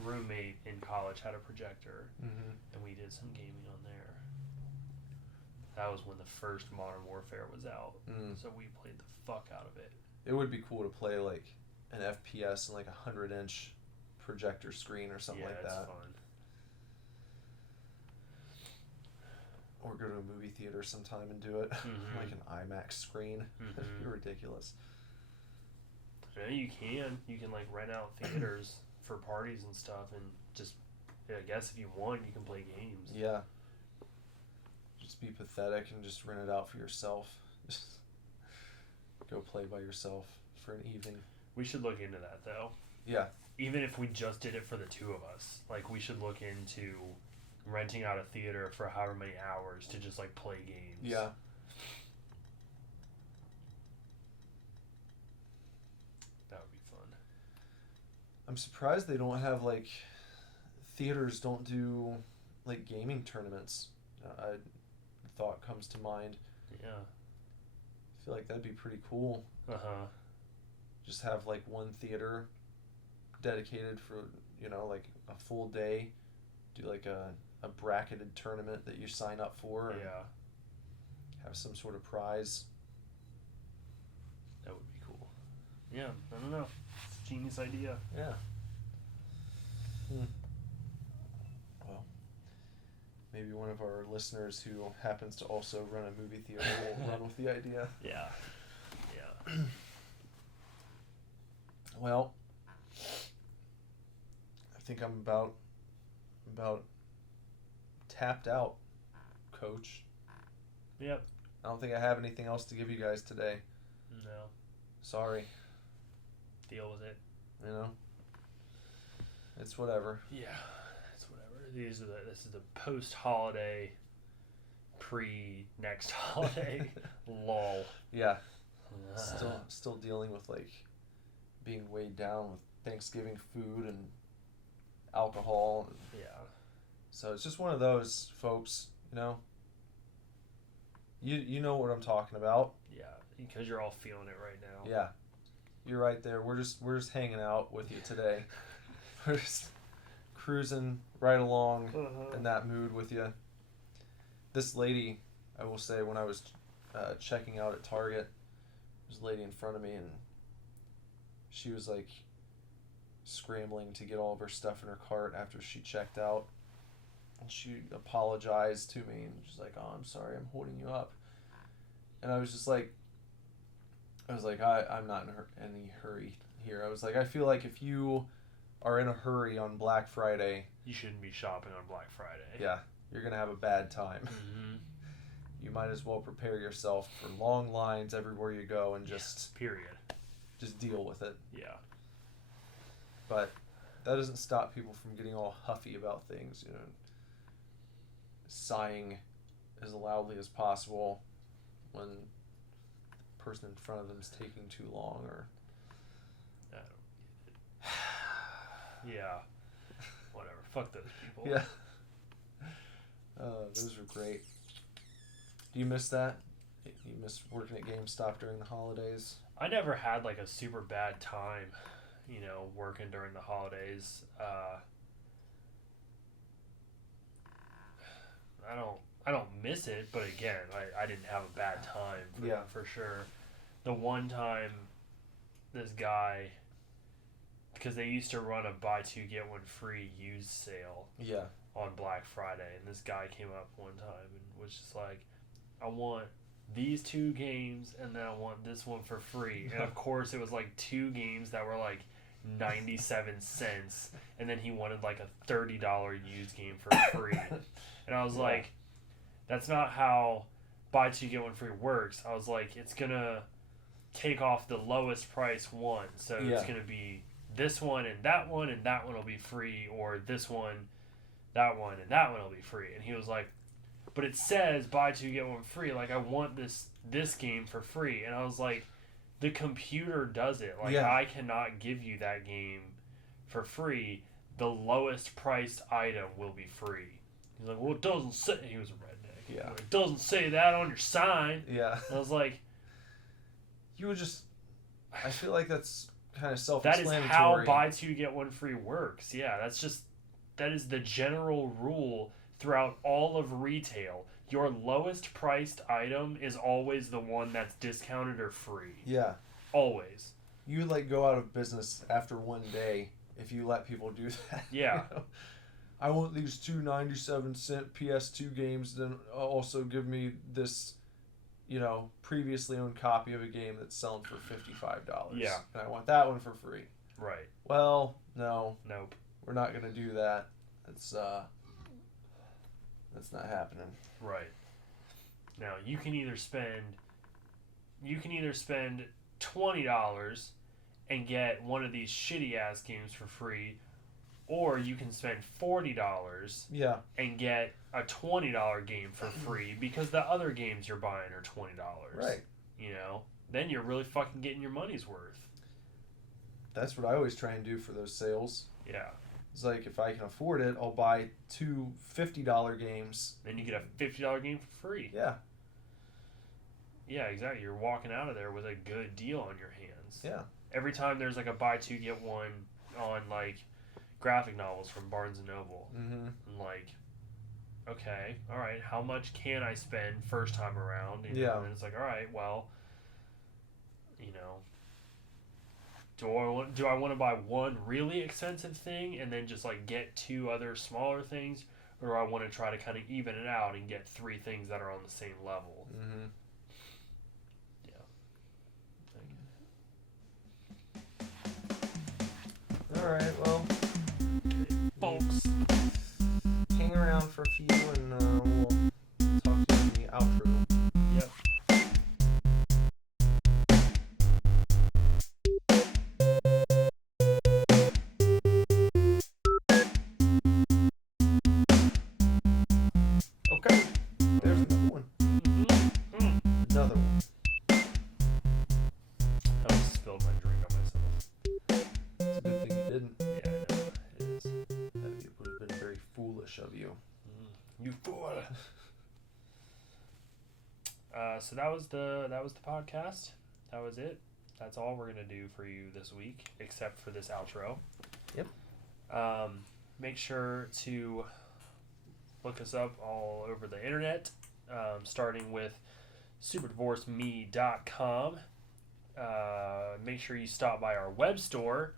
roommate in college had a projector, Mm-hmm. and we did some gaming on there. That was when the first Modern Warfare was out, so we played the fuck out of it. It would be cool to play like an FPS and like 100-inch projector screen or something like that. Yeah, it's fun. Or go to a movie theater sometime and do it. Mhm. Like an IMAX screen. That'd be ridiculous. Yeah, you can. You can rent out theaters for parties and stuff, and just, I guess if you want, you can play games. Yeah. Just be pathetic and just rent it out for yourself. Just go play by yourself for an evening. We should look into that, though. Yeah. Even if we just did it for the two of us, we should look into renting out a theater for however many hours to just play games. Yeah. That would be fun. I'm surprised they don't have theaters don't do gaming tournaments. Thought comes to mind. Yeah. I feel like that'd be pretty cool. Uh-huh. Just have one theater dedicated for a full day. Do a bracketed tournament that you sign up for. And Yeah. have some sort of prize. That would be cool. Yeah, I don't know. It's a genius idea. Yeah. Well, maybe one of our listeners who happens to also run a movie theater will run with the idea. Yeah. Yeah. Well, I think I'm about tapped out, Coach. Yep. I don't think I have anything else to give you guys today. No. Sorry. Deal with it. It's whatever. Yeah. It's whatever. This is the post-holiday, pre-next holiday lull. Yeah. Still dealing with being weighed down with Thanksgiving food and alcohol. Yeah. So it's just one of those, folks. You know what I'm talking about. Yeah. Because you're all feeling it right now. Yeah. You're right there. We're just hanging out with you today. We're just cruising right along in that mood with you. This lady, I will say, when I was checking out at Target, there's a lady in front of me, and she was like scrambling to get all of her stuff in her cart after she checked out. And she apologized to me, and she's like, "Oh, I'm sorry, I'm holding you up." And I was just like, I'm not in any hurry here. I was like, I feel like if you are in a hurry on Black Friday, you shouldn't be shopping on Black Friday. Yeah, you're going to have a bad time. Mm-hmm. You might as well prepare yourself for long lines everywhere you go and just deal with it. Yeah. But that doesn't stop people from getting all huffy about things, you know, sighing as loudly as possible when the person in front of them is taking too long, or yeah, whatever. Fuck those people. Yeah. Those were great. Do you miss that? You miss working at GameStop during the holidays? I never had like a super bad time, you know, working during the holidays. I don't miss it, but again, I didn't have a bad time for sure. The one time this guy, because they used to run a buy two get one free used sale on Black Friday, and this guy came up one time and was just like, I want these 2 games and then I want this one for free. And of course it was like 2 games that were like 97 cents, and then he wanted like a $30 used game for free. And I was like, that's not how buy 2 get 1 free works. I was like, it's gonna take off the lowest price one, so it's gonna be this one and that one will be free, or this one, that one, and that one will be free. And he was like, but it says buy 2 get 1 free, like I want this game for free. And I was like, the computer does it. Like I cannot give you that game for free. The lowest priced item will be free. He's like, well, it doesn't say. He was a redneck. Yeah. Like, it doesn't say that on your sign. Yeah. And I was like, you would just. I feel like that's kind of that self-explanatory. is how buy 2 get 1 free works. Yeah, that is the general rule throughout all of retail. Your lowest priced item is always the one that's discounted or free. Yeah. Always. You would like go out of business after one day if you let people do that. Yeah. You know? I want these 2 97-cent PS2 games, then also give me this, you know, previously owned copy of a game that's selling for $55. Yeah. And I want that one for free. Right. Well, no. Nope. We're not going to do that. That's not happening. Right. Now, you can either spend $20 and get one of these shitty ass games for free, or you can spend $40 and get a $20 game for free because the other games you're buying are $20. Right. You know? Then you're really fucking getting your money's worth. That's what I always try and do for those sales. Yeah. It's like, if I can afford it, I'll buy 2 $50 games. Then you get a $50 game for free. Yeah. Yeah, exactly. You're walking out of there with a good deal on your hands. Yeah. Every time there's like a buy 2 get 1 on like graphic novels from Barnes & Noble. Mm-hmm. And like, okay, all right, how much can I spend first time around? You know? And it's like, all right, well, you know, do I want to buy one really expensive thing and then just like get 2 other smaller things, or do I want to try to kind of even it out and get 3 things that are on the same level? Mm-hmm. Yeah. All right, well, folks, hang around for a few and we'll talk to you in the outro. Yep. Okay, there's another one. Another one. I almost spilled my drink on myself. It's a good thing you didn't. Yeah, I know. It is. It would have been very foolish of you. You fool. So that was the podcast. That was it. that's all we're going to do for you this week, except for this outro. Yep. Make sure to look us up all over the internet, starting with SuperDivorceMe.com. Make sure you stop by our web store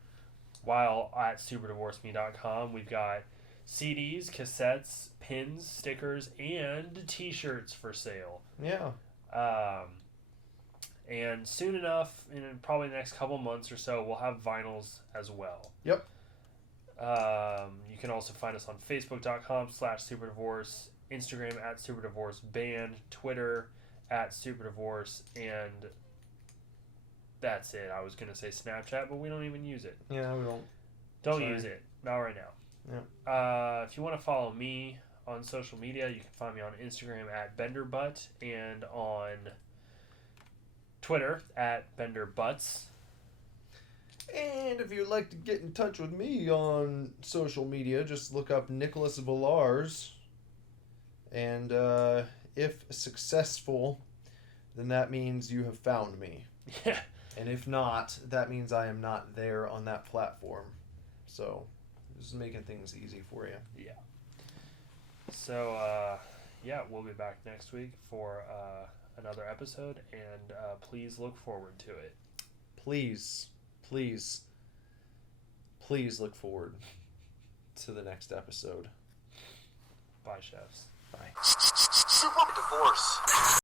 while at SuperDivorceMe.com. We've got CDs, cassettes, pins, stickers, and T-shirts for sale. Yeah. And soon enough, in probably the next couple months or so, we'll have vinyls as well. Yep. You can also find us on Facebook.com/SuperDivorce, Instagram at SuperDivorceBand, Twitter at SuperDivorce, and that's it. I was going to say Snapchat, but we don't even use it. Yeah, we don't. Don't Sorry. use it. Not right now. Yeah. If you want to follow me on social media, you can find me on Instagram at BenderButt and on Twitter at BenderButts. And if you'd like to get in touch with me on social media, just look up Nicholas Villars. And if successful, then that means you have found me. Yeah. And if not, that means I am not there on that platform. So, this is making things easy for you. Yeah. So, we'll be back next week for another episode, and please look forward to it. Please look forward to the next episode. Bye, chefs. Bye. Super Divorce.